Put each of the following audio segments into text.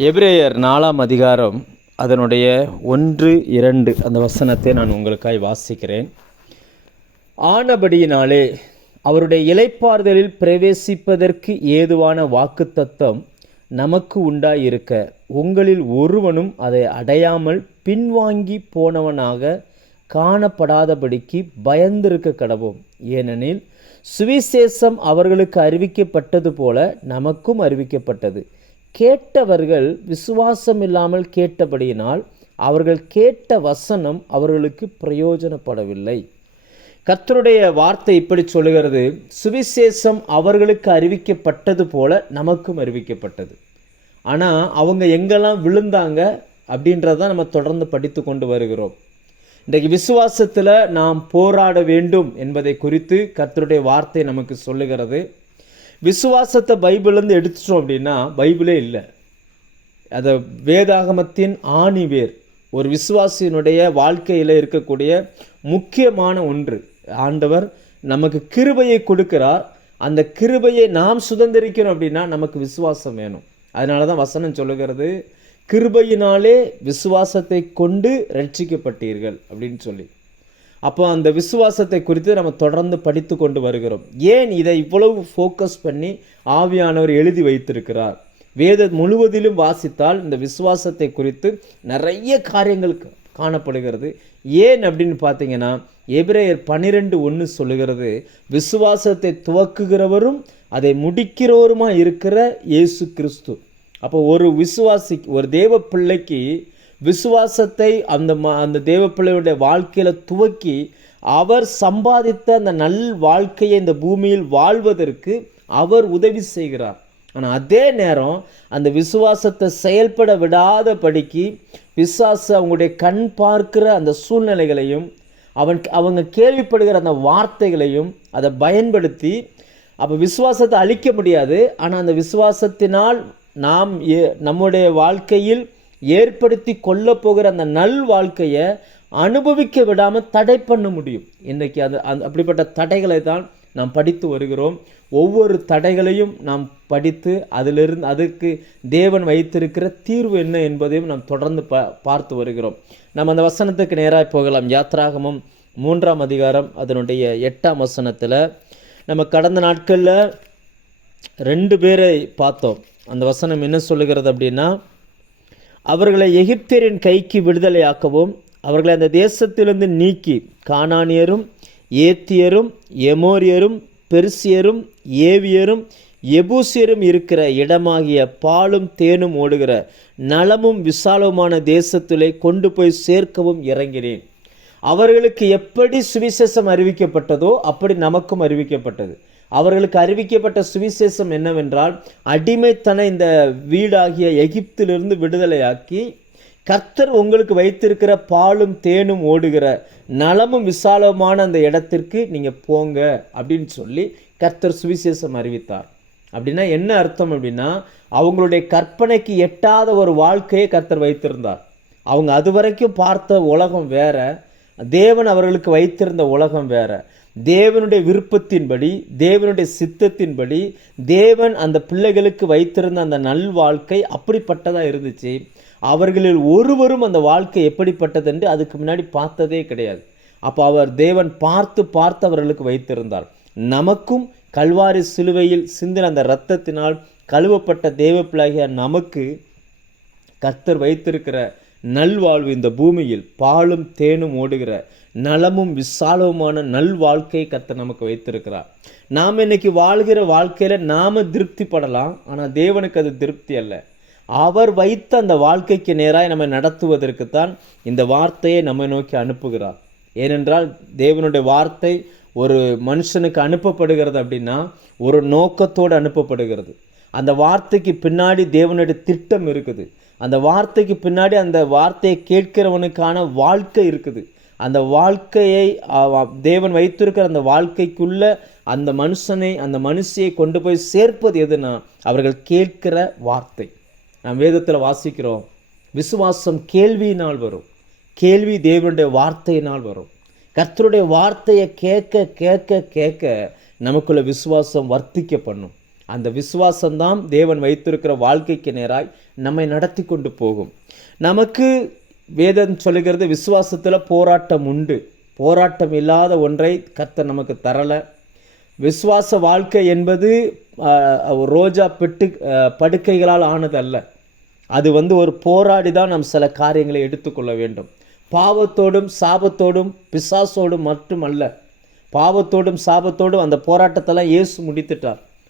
எபிரேயர் 4ஆம் அதிகாரம் அதனுடைய 1-2 அந்த வசனத்தை நான் உங்களுக்காய் வாசிக்கிறேன். ஆனபடியினாலே அவருடைய இளைப்பாறுதலில் பிரவேசிப்பதற்கு ஏதுவான வாக்குத்தத்தம் நமக்கு உண்டாயிருக்க உங்களில் ஒருவனும் அதை அடையாமல் பின்வாங்கி போனவனாக காணப்படாதபடிக்கு பயந்திருக்க கடவோம். ஏனெனில் சுவிசேஷம் அவர்களுக்கு அறிவிக்கப்பட்டது போல நமக்கும் அறிவிக்கப்பட்டது. கேட்டவர்கள் விசுவாசம் இல்லாமல் கேட்டபடியினால் அவர்கள் கேட்ட வசனம் அவர்களுக்கு பிரயோஜனப்படவில்லை. கர்த்தருடைய வார்த்தை இப்படி சொல்லுகிறது, சுவிசேஷம் அவர்களுக்கு அறிவிக்கப்பட்டது போல நமக்கும் அறிவிக்கப்பட்டது. ஆனால் அவங்க எங்கெல்லாம் விழுந்தாங்க அப்படின்றத நம்ம தொடர்ந்து படித்து கொண்டு வருகிறோம். இன்றைக்கு விசுவாசத்தில் நாம் போராட வேண்டும் என்பதை குறித்து கர்த்தருடைய வார்த்தை நமக்கு சொல்லுகிறது. விசுவாசத்தை பைபிள்லேருந்து எடுத்துட்டோம் அப்படின்னா பைபிளே இல்லை. அதை வேதாகமத்தின் ஆணிவேர், ஒரு விசுவாசியினுடைய வாழ்க்கையில் இருக்கக்கூடிய முக்கியமான ஒன்று. ஆண்டவர் நமக்கு கிருபையை கொடுக்கிறார். அந்த கிருபையை நாம் சுதந்திரிக்கணும் அப்படின்னா நமக்கு விசுவாசம் வேணும். அதனால தான் வசனம் சொல்லுகிறது, கிருபையினாலே விசுவாசத்தை கொண்டு ரட்சிக்கப்பட்டீர்கள் அப்படின்னு சொல்லி. அப்போ அந்த விசுவாசத்தை குறித்து நம்ம தொடர்ந்து படித்து கொண்டு வருகிறோம். ஏன் இதை இவ்வளவு ஃபோக்கஸ் பண்ணி ஆவியானவர் எழுதி வைத்திருக்கிறார்? வேதம் முழுவதிலும் வாசித்தால் இந்த விசுவாசத்தை குறித்து நிறைய காரியங்கள் காணப்படுகிறது. ஏன் அப்படின்னு பார்த்தீங்கன்னா எபிரேயர் 12:1 சொல்லுகிறது, விசுவாசத்தை துவக்குகிறவரும் அதை முடிக்கிறவருமா இருக்கிற இயேசு கிறிஸ்து. அப்போ ஒரு விசுவாசி, ஒரு தேவ பிள்ளைக்கு விசுவாசத்தை அந்த தேவ பிள்ளையுடைய வாழ்க்கையில் துவக்கி அவர் சம்பாதித்த அந்த நல் வாழ்க்கையை இந்த பூமியில் வாழ்வதற்கு அவர் உதவி செய்கிறார். ஆனால் அதே நேரம் அந்த விசுவாசத்தை செயல்பட விடாதபடிக்கு பிசாசு அவங்களுடைய கண் பார்க்கிற அந்த சூழ்நிலைகளையும் அவங்க கேள்விப்படுகிற அந்த வார்த்தைகளையும் அதை பயன்படுத்தி அப்போ விசுவாசத்தை அழிக்க முடியாது. ஆனால் அந்த விசுவாசத்தினால் நாம் நம்முடைய வாழ்க்கையில் ஏற்படுத்தி கொள்ள போகிற அந்த நல் வாழ்க்கையை அனுபவிக்க விடாமல் தடை பண்ண முடியும். இன்றைக்கி அப்படிப்பட்ட தடைகளை தான் நாம் படித்து வருகிறோம். ஒவ்வொரு தடைகளையும் நாம் படித்து அதிலிருந்து அதுக்கு தேவன் வைத்திருக்கிற தீர்வு என்ன என்பதையும் நாம் தொடர்ந்து பார்த்து வருகிறோம். நம்ம அந்த வசனத்துக்கு நேராக போகலாம். யாத்ராகமம் 3ஆம் அதிகாரம் அதனுடைய 8ஆம் வசனத்தில் நம்ம கடந்த நாட்களில் 2 பேரை பார்த்தோம். அந்த வசனம் என்ன சொல்லுகிறது அப்படின்னா, அவர்களை எகிப்தியரின் கைக்கு விடுதலையாக்கவும் அவர்களை அந்த தேசத்திலிருந்து நீக்கி கானானியரும் ஏத்தியரும் எமோரியரும் பெர்சியரும் ஏவியரும் எபூசியரும் இருக்கிற இடமாகிய பாலும் தேனும் ஓடுகிற நலமும் விசாலமான தேசத்திலே கொண்டு போய் சேர்க்கவும் இறங்கினேன். அவர்களுக்கு எப்படி சுவிசேஷம் அறிவிக்கப்பட்டதோ அப்படி நமக்கும் அறிவிக்கப்பட்டது. அவர்களுக்கு அறிவிக்கப்பட்ட சுவிசேஷம் என்னவென்றால், அடிமைத்தன இந்த வீடாகிய எகிப்திலிருந்து விடுதலையாக்கி கர்த்தர் உங்களுக்கு வைத்திருக்கிற பாலும் தேனும் ஓடுகிற நலமும் விசாலமான அந்த இடத்திற்கு நீங்கள் போங்க அப்படின்னு சொல்லி கர்த்தர் சுவிசேஷம் அறிவித்தார். அப்படின்னா என்ன அர்த்தம் அப்படின்னா, அவங்களுடைய கற்பனைக்கு எட்டாத ஒரு வாழ்க்கையை கர்த்தர் வைத்திருந்தார். அவங்க அது வரைக்கும் பார்த்த உலகம் வேற, தேவன் அவர்களுக்கு வைத்திருந்த உலகம் வேற. தேவனுடைய விருப்பத்தின்படி, தேவனுடைய சித்தத்தின்படி தேவன் அந்த பிள்ளைகளுக்கு வைத்திருந்த அந்த நல் வாழ்க்கை அப்படிப்பட்டதாக இருந்துச்சு. அவர்களில் ஒருவரும் அந்த வாழ்க்கை எப்படிப்பட்டது என்று அதுக்கு முன்னாடி பார்த்ததே கிடையாது. அப்போ தேவன் பார்த்து அவர்களுக்கு வைத்திருந்தார். நமக்கும் கல்வாரி சிலுவையில் சிந்தின அந்த இரத்தத்தினால் கழுவப்பட்ட தேவ பிள்ளையாகிய நமக்கு கர்த்தர் வைத்திருக்கிற நல்வாழ்வு இந்த பூமியில் பாலும் தேனும் ஓடுகிற நலமும் விசாலவுமான நல் வாழ்க்கையை கர்த்தர் நமக்கு வைத்திருக்கிறார். நாம் இன்னைக்கு வாழ்கிற வாழ்க்கையில் நாம் திருப்திப்படலாம், ஆனால் தேவனுக்கு அது திருப்தி அல்ல. அவர் வைத்த அந்த வாழ்க்கைக்கு நேராக நம்ம நடத்துவதற்குத்தான் இந்த வார்த்தையை நம்ம நோக்கி அனுப்புகிறார். ஏனென்றால் தேவனுடைய வார்த்தை ஒரு மனுஷனுக்கு அனுப்பப்படுகிறது அப்படின்னா ஒரு நோக்கத்தோடு அனுப்பப்படுகிறது. அந்த வார்த்தைக்கு பின்னாடி தேவனுடைய திட்டம் இருக்குது. அந்த வார்த்தைக்கு பின்னாடி அந்த வார்த்தையை கேட்கிறவனுக்கான வாழ்க்கை இருக்குது. அந்த வாழ்க்கையை தேவன் வைத்திருக்கிற அந்த வாழ்க்கைக்குள்ள அந்த மனுஷியை கொண்டு போய் சேர்ப்பது எதுனா அவர்கள் கேட்கிற வார்த்தை. நாம் வேதத்தில் வாசிக்கிறோம், விசுவாசம் கேள்வியினால் வரும், கேள்வி தேவனுடைய வார்த்தையினால் வரும். கர்த்தருடைய வார்த்தையை கேட்க கேட்க கேட்க நமக்குள்ள விசுவாசம் வர்த்திக்க பண்ணும். அந்த விசுவாசம்தான் தேவன் வைத்திருக்கிற வாழ்க்கைக்கு நேராய் நம்மை நடத்தி கொண்டு போகும். நமக்கு வேதம் சொல்லுகிறது விசுவாசத்தில் போராட்டம் உண்டு. போராட்டம் இல்லாத ஒன்றை கர்த்தர் நமக்கு தரலை. விசுவாச வாழ்க்கை என்பது ரோஜா படுக்கைகளால் ஆனதல்ல. அது ஒரு போராடி தான் நாம் சில காரியங்களை எடுத்துக்கொள்ள வேண்டும். பாவத்தோடும் சாபத்தோடும் பிசாசோடும் மட்டுமல்ல, பாவத்தோடும் சாபத்தோடும் அந்த போராட்டத்தெல்லாம் இயேசு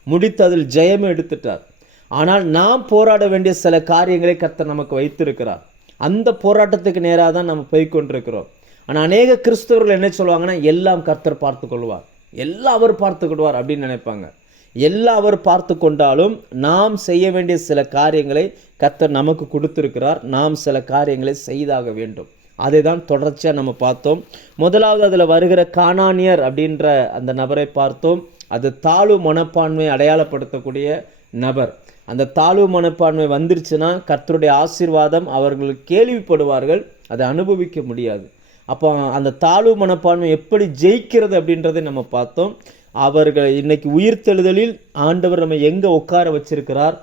முடித்து அதில் ஜெயம் எடுத்துட்டார். ஆனால் நாம் போராட வேண்டிய சில காரியங்களை கர்த்தர் நமக்கு வைத்திருக்கிறார். அந்த போராட்டத்துக்கு நேராக தான் நம்ம போய்கொண்டிருக்கிறோம். ஆனால் அநேக கிறிஸ்தவர்கள் என்ன சொல்லுவாங்கன்னா, எல்லாம் கர்த்தர் பார்த்து கொள்வார், எல்லாம் அவர் பார்த்துக்கிடுவார் அப்படின்னு நினைப்பாங்க. எல்லாம் அவர் பார்த்து கொண்டாலும் நாம் செய்ய வேண்டிய சில காரியங்களை கர்த்தர் நமக்கு கொடுத்திருக்கிறார். நாம் சில காரியங்களை செய்தாக வேண்டும். அதை தான் தொடர்ச்சியாக நம்ம பார்த்தோம். முதலாவது அதில் வருகிற கானானியர் அப்படின்ற அந்த நபரை பார்த்தோம். அது தாழ்வு மனப்பான்மை அடையாளப்படுத்தக்கூடிய நபர். அந்த தாழ்வு மனப்பான்மை வந்துருச்சுன்னா கர்த்தருடைய ஆசீர்வாதம் அவர்களுக்கு கேள்விப்படுவார்கள், அதை அனுபவிக்க முடியாது. அப்போ அந்த தாழ்வு மனப்பான்மை எப்படி ஜெயிக்கிறது அப்படின்றதை நம்ம பார்த்தோம். அவர்கள் இன்னைக்கு உயிர்த்தெழுதலில் ஆண்டவர் நம்ம எங்கே உட்கார வச்சிருக்கிறார்,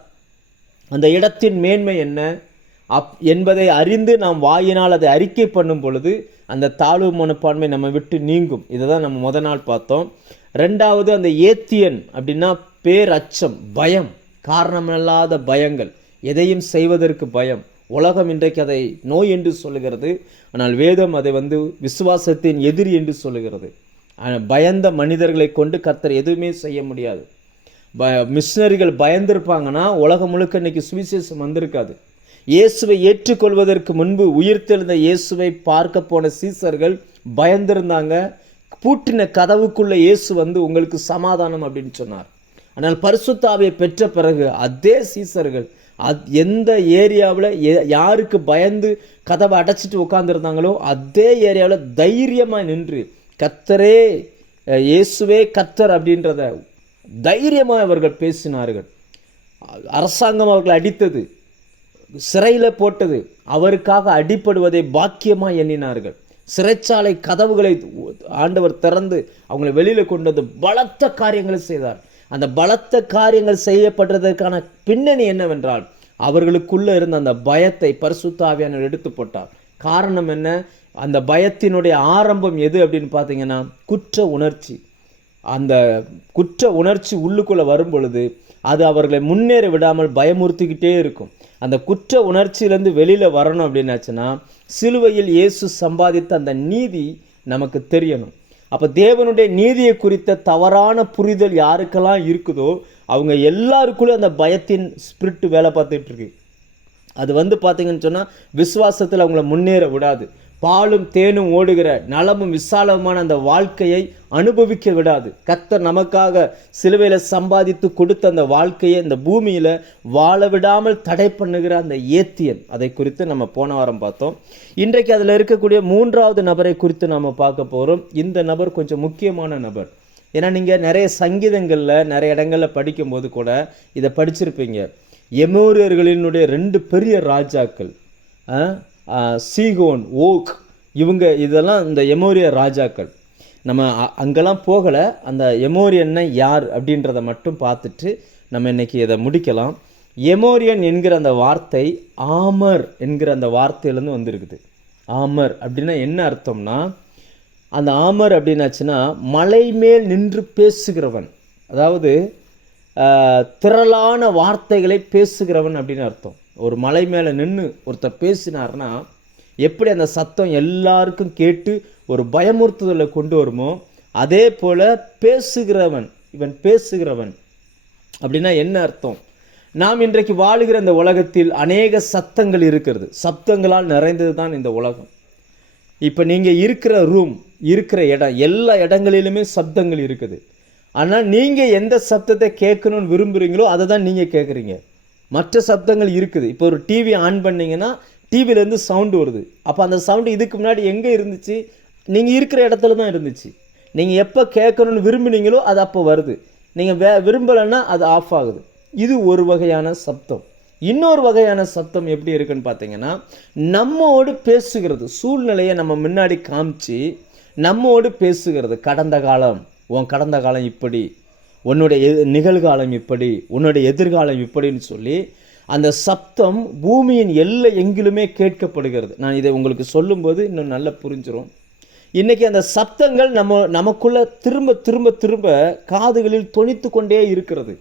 அந்த இடத்தின் மேன்மை என்ன என்பதை அறிந்து நாம் வாயினால் அதை அறிக்கை பண்ணும் பொழுது அந்த தாழ்வு மனப்பான்மை நம்ம விட்டு நீங்கும். இதை தான் நம்ம முதல் நாள் பார்த்தோம். ரெண்டாவது அந்த ஏத்தியன் அப்படின்னா பேரச்சம், பயம், காரணமில்லாத பயங்கள், எதையும் செய்வதற்கு பயம். உலகம் இன்றைக்கு அதை நோய் என்று சொல்லுகிறது, ஆனால் வேதம் அதை விசுவாசத்தின் எதிரி என்று சொல்லுகிறது. பயந்த மனிதர்களை கொண்டு கர்த்தர் எதுவுமே செய்ய முடியாது. மிஷினரிகள் பயந்திருப்பாங்கன்னா உலகம் முழுக்க இன்னைக்கு சுவிசேஷம் வந்திருக்காது. இயேசுவை ஏற்றுக்கொள்வதற்கு முன்பு உயிர்த்தெழுந்த இயேசுவை பார்க்க போன சீசர்கள் பயந்திருந்தாங்க. பூட்டின கதவுக்குள்ள இயேசு உங்களுக்கு சமாதானம் அப்படின்னு சொன்னார். ஆனால் பரிசுத்த ஆவியை பெற்ற பிறகு அதே சீசர்கள் எந்த ஏரியாவில் யாருக்கு பயந்து கதவை அடைச்சிட்டு உட்கார்ந்துருந்தாங்களோ அதே ஏரியாவில் தைரியமாக நின்று கர்த்தரே இயேசுவே கர்த்தர் அப்படின்றத தைரியமாக அவர்கள் பேசினார்கள். அரசாங்கம் அவர்கள் அடித்தது, சிறையில் போட்டது, அவருக்காக அடிப்படுவதை பாக்கியமாக எண்ணினார்கள். சிறைச்சாலை கதவுகளை ஆண்டவர் திறந்து அவங்களை வெளியில் கொண்டு வந்து பலத்த காரியங்களை செய்தார். அந்த பலத்த காரியங்கள் செய்யப்படுறதற்கான பின்னணி என்னவென்றால் அவர்களுக்குள்ளே இருந்த அந்த பயத்தை பரிசுத்த ஆவியானவர் எடுத்து போட்டார். காரணம் என்ன? அந்த பயத்தினுடைய ஆரம்பம் எது அப்படின்னு பார்த்தீங்கன்னா குற்ற உணர்ச்சி. அந்த குற்ற உணர்ச்சி உள்ளுக்குள்ளே வரும் பொழுது அது அவர்களை முன்னேற விடாமல் பயமுறுத்திக்கிட்டே இருக்கும். அந்த குற்ற உணர்ச்சியிலேருந்து வெளியில் வரணும் அப்படின்னாச்சுன்னா சிலுவையில் இயேசு சம்பாதித்த அந்த நீதி நமக்கு தெரியணும். அப்போ தேவனுடைய நீதியை குறித்த தவறான புரிதல் யாருக்கெல்லாம் இருக்குதோ அவங்க எல்லாருக்குள்ளே அந்த பயத்தின் ஸ்பிரிட் வேலை பார்த்துட்டு இருக்கு. அது பார்த்தீங்கன்னு சொன்னால் விசுவாசத்தில் அவங்கள முன்னேற விடாது. பாலும் தேனும் ஓடுகிற நலமும் விசாலமான அந்த வாழ்க்கையை அனுபவிக்க விடாது. கர்த்தர் நமக்காக சிலுவையில் சம்பாதித்து கொடுத்த அந்த வாழ்க்கையை இந்த பூமியில் வாழ விடாமல் தடை பண்ணுகிற அந்த ஏத்தியன், அதை குறித்து நம்ம போன வாரம் பார்த்தோம். இன்றைக்கு அதில் இருக்கக்கூடிய மூன்றாவது நபரை குறித்து நம்ம பார்க்க போகிறோம். இந்த நபர் கொஞ்சம் முக்கியமான நபர். ஏன்னா நீங்கள் நிறைய சங்கீதங்களில் நிறைய இடங்களில் படிக்கும்போது கூட இதை படிச்சிருப்பீங்க. எமோரியர்களினுடைய 2 பெரிய ராஜாக்கள் சீகோன், ஓக், இதெல்லாம் இந்த எமோரிய ராஜாக்கள். நம்ம அங்கெல்லாம் போகலை. அந்த எமோரியன்னா யார் அப்படின்றத மட்டும் பார்த்துட்டு நம்ம இன்னைக்கு இதை முடிக்கலாம். எமோரியன் என்கிற அந்த வார்த்தை ஆமர் என்கிற அந்த வார்த்தையிலேருந்து வந்திருக்குது. ஆமர் அப்படின்னா என்ன அர்த்தம்னா, அந்த ஆமர் அப்படின்னாச்சுன்னா மலை மேல் நின்று பேசுகிறவன், அதாவது திரளான வார்த்தைகளை பேசுகிறவன் அப்படின்னு அர்த்தம். ஒரு மலை மேலே நின்று ஒருத்தர் பேசினார்னா எப்படி அந்த சத்தம் எல்லாருக்கும் கேட்டு ஒரு பயமுறுத்துதலை கொண்டு வருமோ அதே போல் பேசுகிறவன், இவன் பேசுகிறவன் அப்படின்னா என்ன அர்த்தம்? நாம் இன்றைக்கு வாழுகிற இந்த உலகத்தில் அநேக சத்தங்கள் இருக்கிறது. சத்தங்களால் நிறைந்தது தான் இந்த உலகம். இப்போ நீங்கள் இருக்கிற ரூம், இருக்கிற இடம், எல்லா இடங்களிலுமே சப்தங்கள் இருக்குது. ஆனால் நீங்கள் எந்த சத்தத்தை கேட்கணும்னு விரும்புகிறீங்களோ அதை தான் நீங்கள் கேட்குறீங்க. மற்ற சப்தங்கள் இருக்குது. இப்போ ஒரு டிவி ஆன் பண்ணிங்கன்னா டிவிலேருந்து சவுண்டு வருது. அப்போ அந்த சவுண்டு இதுக்கு முன்னாடி எங்கே இருந்துச்சு? நீங்கள் இருக்கிற இடத்துல தான் இருந்துச்சு. நீங்கள் எப்போ கேட்கணும்னு விரும்பினீங்களோ அது அப்போ வருது. நீங்கள் விரும்பலைன்னா அது ஆஃப் ஆகுது. இது ஒரு வகையான சப்தம். இன்னொரு வகையான சத்தம் எப்படி இருக்குன்னு பார்த்தீங்கன்னா நம்மோடு பேசுகிறது. சூழ்நிலையை நம்ம முன்னாடி காமிச்சு நம்மோடு பேசுகிறது. கடந்த காலம், உன் கடந்த காலம் இப்படி, உன்னுடைய நிகழ்காலம் இப்படி, உன்னுடைய எதிர்காலம் இப்படின்னு சொல்லி அந்த சப்தம் பூமியின் எல்லை எங்கிலுமே கேட்கப்படுகிறது. நான் இதை உங்களுக்கு சொல்லும்போது இன்னும் நல்லா புரிஞ்சிடும். இன்றைக்கி அந்த சப்தங்கள் நமக்குள்ள திரும்ப திரும்ப திரும்ப காதுகளில் தொனித்து கொண்டே இருக்கிறது.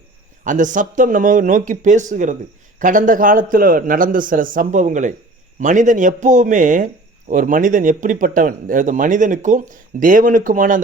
அந்த சப்தம் நம்ம நோக்கி பேசுகிறது. கடந்த காலத்தில் நடந்த சில சம்பவங்களை மனிதன் எப்போவுமே, ஒரு மனிதன் எப்படிப்பட்டவன், மனிதனுக்கும் தேவனுக்குமான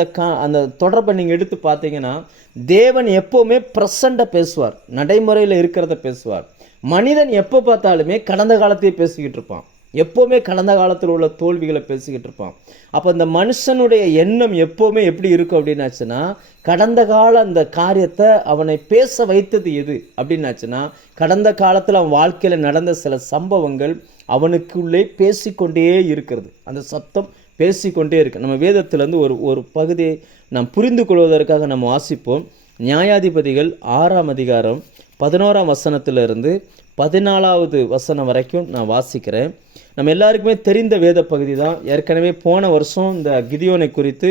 அந்த தொடர்பை நீங்கள் எடுத்து பார்த்தீங்கன்னா, தேவன் எப்போவுமே ப்ரெசண்ட்டாக பேசுவார், நடைமுறையில் இருக்கிறத பேசுவார். மனிதன் எப்போ பார்த்தாலுமே கடந்த காலத்தையே பேசிக்கிட்டு இருப்பான், எப்போவுமே கடந்த காலத்தில் உள்ள தோல்விகளை பேசிக்கிட்டு இருப்பான். அப்போ இந்த மனுஷனுடைய எண்ணம் எப்போவுமே எப்படி இருக்கும் அப்படின்னாச்சுன்னா, கடந்த கால அந்த காரியத்தை அவனை பேச வைத்தது எது அப்படின்னாச்சுன்னா, கடந்த காலத்தில் அவன் வாழ்க்கையில் நடந்த சில சம்பவங்கள் அவனுக்குள்ளே பேசிக்கொண்டே இருக்கிறது. அந்த சத்தம் பேசிக்கொண்டே இருக்கு. நம்ம வேதத்திலேருந்து ஒரு பகுதியை நாம் புரிந்து கொள்வதற்காக நம்ம வாசிப்போம். நியாயாதிபதிகள் 6ஆம் அதிகாரம் 11ஆம் வசனத்திலிருந்து 14வது வசனம் வரைக்கும் நான் வாசிக்கிறேன். நம்ம எல்லாருக்குமே தெரிந்த வேத பகுதி தான். ஏற்கனவே போன வருஷம் இந்த கிதியோனை குறித்து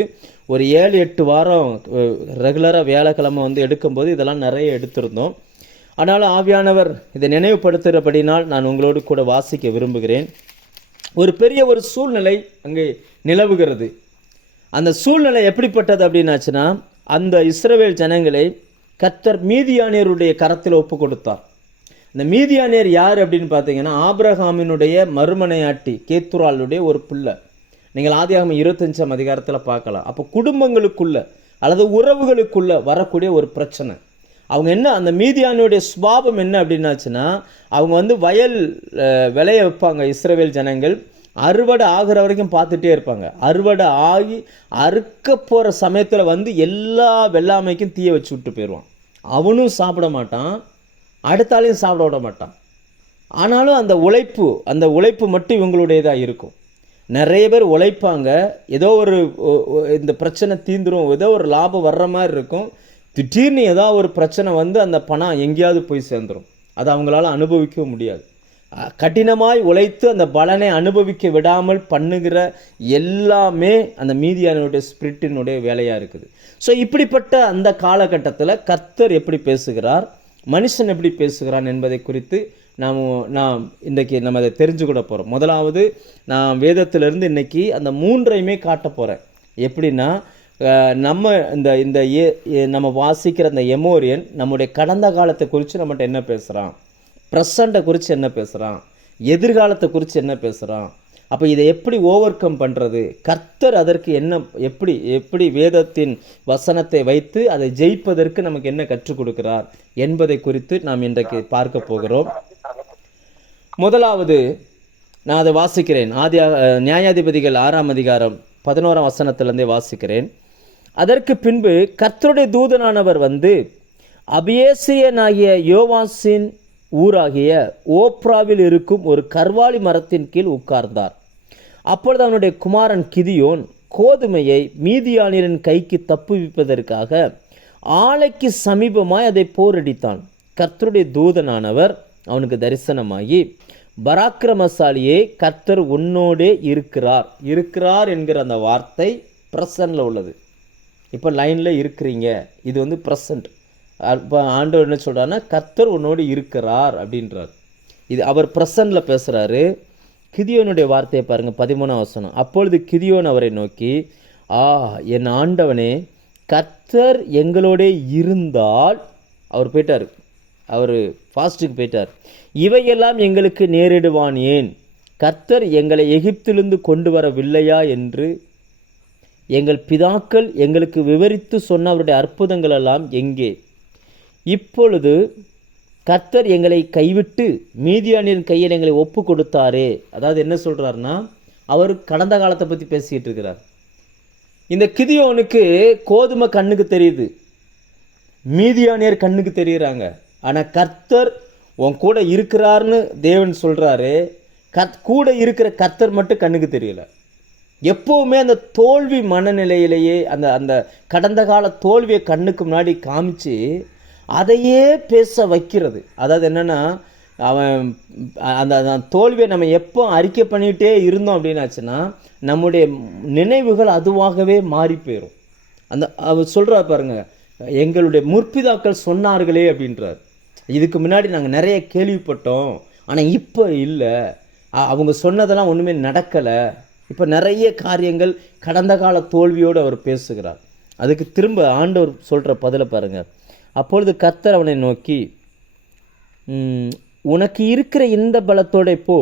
ஒரு 7-8 வாரம் ரெகுலராக வியாழக்கிழமை எடுக்கும்போது இதெல்லாம் நிறைய எடுத்திருந்தோம். ஆனாலும் ஆவியானவர் இதை நினைவுபடுத்துகிறபடினால் நான் உங்களோடு கூட வாசிக்க விரும்புகிறேன். ஒரு பெரிய ஒரு சூழ்நிலை அங்கே நிலவுகிறது. அந்த சூழ்நிலை எப்படிப்பட்டது அப்படின்னாச்சுன்னா, அந்த இஸ்ரவேல் ஜனங்களை கர்த்தர் மீதியானியருடைய கரத்தில் ஒப்பு கொடுத்தார். இந்த மீதியானியர் யார் அப்படின்னு பார்த்தீங்கன்னா, ஆபிரகாமினுடைய மறுமனையாட்டி கேத்துராளுடைய ஒரு பிள்ளை. நீங்கள் ஆதியாகமம் 25ஆம் அதிகாரத்தில் பார்க்கலாம். அப்போ குடும்பங்களுக்குள்ள அல்லது உறவுகளுக்குள்ள வரக்கூடிய ஒரு பிரச்சனை. அவங்க என்ன, அந்த மீதியானுடைய சுபாவம் என்ன அப்படின்னாச்சுன்னா, அவங்க வயல் விளைய வைப்பாங்க. இஸ்ரவேல் ஜனங்கள் அறுவடை ஆகிற வரைக்கும் பார்த்துட்டே இருப்பாங்க. அறுவடை ஆகி அறுக்க போகிற சமயத்தில் எல்லா வெள்ளாமைக்கும் தீயை வச்சு விட்டு போயிடுவான். அவனும் சாப்பிட மாட்டான், அடுத்தாலையும் சாப்பிட விட மாட்டான். ஆனாலும் அந்த உழைப்பு மட்டும் இவங்களுடையதாக இருக்கும். நிறைய பேர் உழைப்பாங்க, ஏதோ ஒரு இந்த பிரச்சனை தீந்துரும், ஏதோ ஒரு லாபம் வர்ற மாதிரி இருக்கும். திடீர்னு ஏதாவது ஒரு பிரச்சனை அந்த பணம் எங்கேயாவது போய் சேர்ந்துடும். அதை அவங்களால அனுபவிக்க முடியாது. கடினமாய் உழைத்து அந்த பலனை அனுபவிக்க விடாமல் பண்ணுகிற எல்லாமே அந்த மீதியானுடைய ஸ்பிரிட்டினுடைய வேலையாக இருக்குது. ஸோ இப்படிப்பட்ட அந்த காலகட்டத்தில் கர்த்தர் எப்படி பேசுகிறார், மனுஷன் எப்படி பேசுகிறான் என்பதை குறித்து நாம் இன்றைக்கி நம்ம அதை தெரிஞ்சுக்கூட போகிறோம். முதலாவது நான் வேதத்திலிருந்து இன்றைக்கி அந்த 3ஐயுமே காட்ட போகிறேன். எப்படின்னா, நம்ம நம்ம வாசிக்கிற அந்த எமோரியன் நம்முடைய கடந்த காலத்தை குறித்து நம்மகிட்ட என்ன பேசுகிறான், ப்ரெசண்ட்டை குறித்து என்ன பேசுகிறான், எதிர்காலத்தை குறித்து என்ன பேசுகிறான். அப்போ இதை எப்படி ஓவர் கம் பண்ணுறது, கர்த்தர் அதற்கு என்ன எப்படி வேதத்தின் வசனத்தை வைத்து அதை ஜெயிப்பதற்கு நமக்கு என்ன கற்றுக் கொடுக்கிறார் என்பதை குறித்து நாம் இன்றைக்கு பார்க்க போகிறோம். முதலாவது நான் அதை வாசிக்கிறேன். நியாயாதிபதிகள் 6ஆம் அதிகாரம் 11ஆம் வசனத்திலிருந்தே வாசிக்கிறேன். அதற்கு பின்பு கர்த்தருடைய தூதனானவர் அபியேசியனாகிய யோவாசின் ஊராகிய ஓப்ராவில் இருக்கும் ஒரு கர்வாலி மரத்தின் கீழ் உட்கார்ந்தார். அப்பொழுது அவனுடைய குமாரன் கிதியோன் கோதுமையை மீதியானியரின் கைக்கு தப்புவிப்பதற்காக ஆலைக்கு சமீபமாய் அதை போரடித்தான். கர்த்தருடைய தூதனானவர் அவனுக்கு தரிசனமாகி, பராக்கிரமசாலியே, கர்த்தர் உன்னோடே இருக்கிறார் என்கிற அந்த வார்த்தை ப்ரெசன்ட்ல உள்ளது. இப்போ லைனில் இருக்கிறீங்க, இது ப்ரெசன்ட். இப்போ ஆண்டவர் என்ன சொல்கிறாருன்னா, கர்த்தர் உன்னோடு இருக்கிறார் அப்படின்றார். இது அவர் ப்ரெசன்ட்டில் பேசுகிறாரு. கிதியோனுடைய வார்த்தையை பாருங்கள், 13ஆம் வசனம். அப்பொழுது கிதியோன் அவரை நோக்கி, என் ஆண்டவனே, கர்த்தர் எங்களோடே இருந்தால், அவர் போயிட்டார், அவர் ஃபாஸ்ட்டுக்கு போயிட்டார், இவையெல்லாம் எங்களுக்கு நேரிடுவான் ஏன்? கர்த்தர் எங்களை எகிப்திலிருந்து கொண்டு வரவில்லையா என்று எங்கள் பிதாக்கள் எங்களுக்கு விவரித்து சொன்ன அவருடைய அற்புதங்கள் எல்லாம் எங்கே? இப்பொழுது கர்த்தர் எங்களை கைவிட்டு மீதியானியரின் கையில் எங்களை ஒப்பு கொடுத்தாரே. அதாவது என்ன சொல்கிறாருன்னா, அவர் கடந்த காலத்தை பற்றி பேசிக்கிட்டு இருக்கிறார். இந்த கிதியோனுக்கு கோதுமை கண்ணுக்கு தெரியுது, மீதியானியர் கண்ணுக்கு தெரியுறாங்க. ஆனால் கர்த்தர் உன் கூட இருக்கிறார்னு தேவன் சொல்கிறாரு. கூட இருக்கிற கர்த்தர் மட்டும் கண்ணுக்கு தெரியல. எப்போவுமே அந்த தோல்வி மனநிலையிலேயே அந்த கடந்த கால தோல்வியை கண்ணுக்கு முன்னாடி காமிச்சு அதையே பேச வைக்கிறது. அதாவது என்னென்னா, அவன் அந்த தோல்வியை நம்ம எப்போ அறிக்கை பண்ணிகிட்டே இருந்தோம் அப்படின்னாச்சுன்னா, நம்முடைய நினைவுகள் அதுவாகவே மாறி போயிடும். அவர் சொல்கிறார் பாருங்க, எங்களுடைய முற்பிதாக்கள் சொன்னார்களே அப்படின்றார். இதுக்கு முன்னாடி நாங்கள் நிறைய கேள்விப்பட்டோம், ஆனால் இப்போ இல்லை, அவங்க சொன்னதெல்லாம் ஒன்றுமே நடக்கலை. இப்போ நிறைய காரியங்கள் கடந்த கால தோல்வியோடு அவர் பேசுகிறார். அதுக்கு திரும்ப ஆண்டவர் சொல்கிற பதிலை பாருங்கள். அப்பொழுது கர்த்தர் அவனை நோக்கி, உனக்கு இருக்கிற இந்த பலத்தோட போ,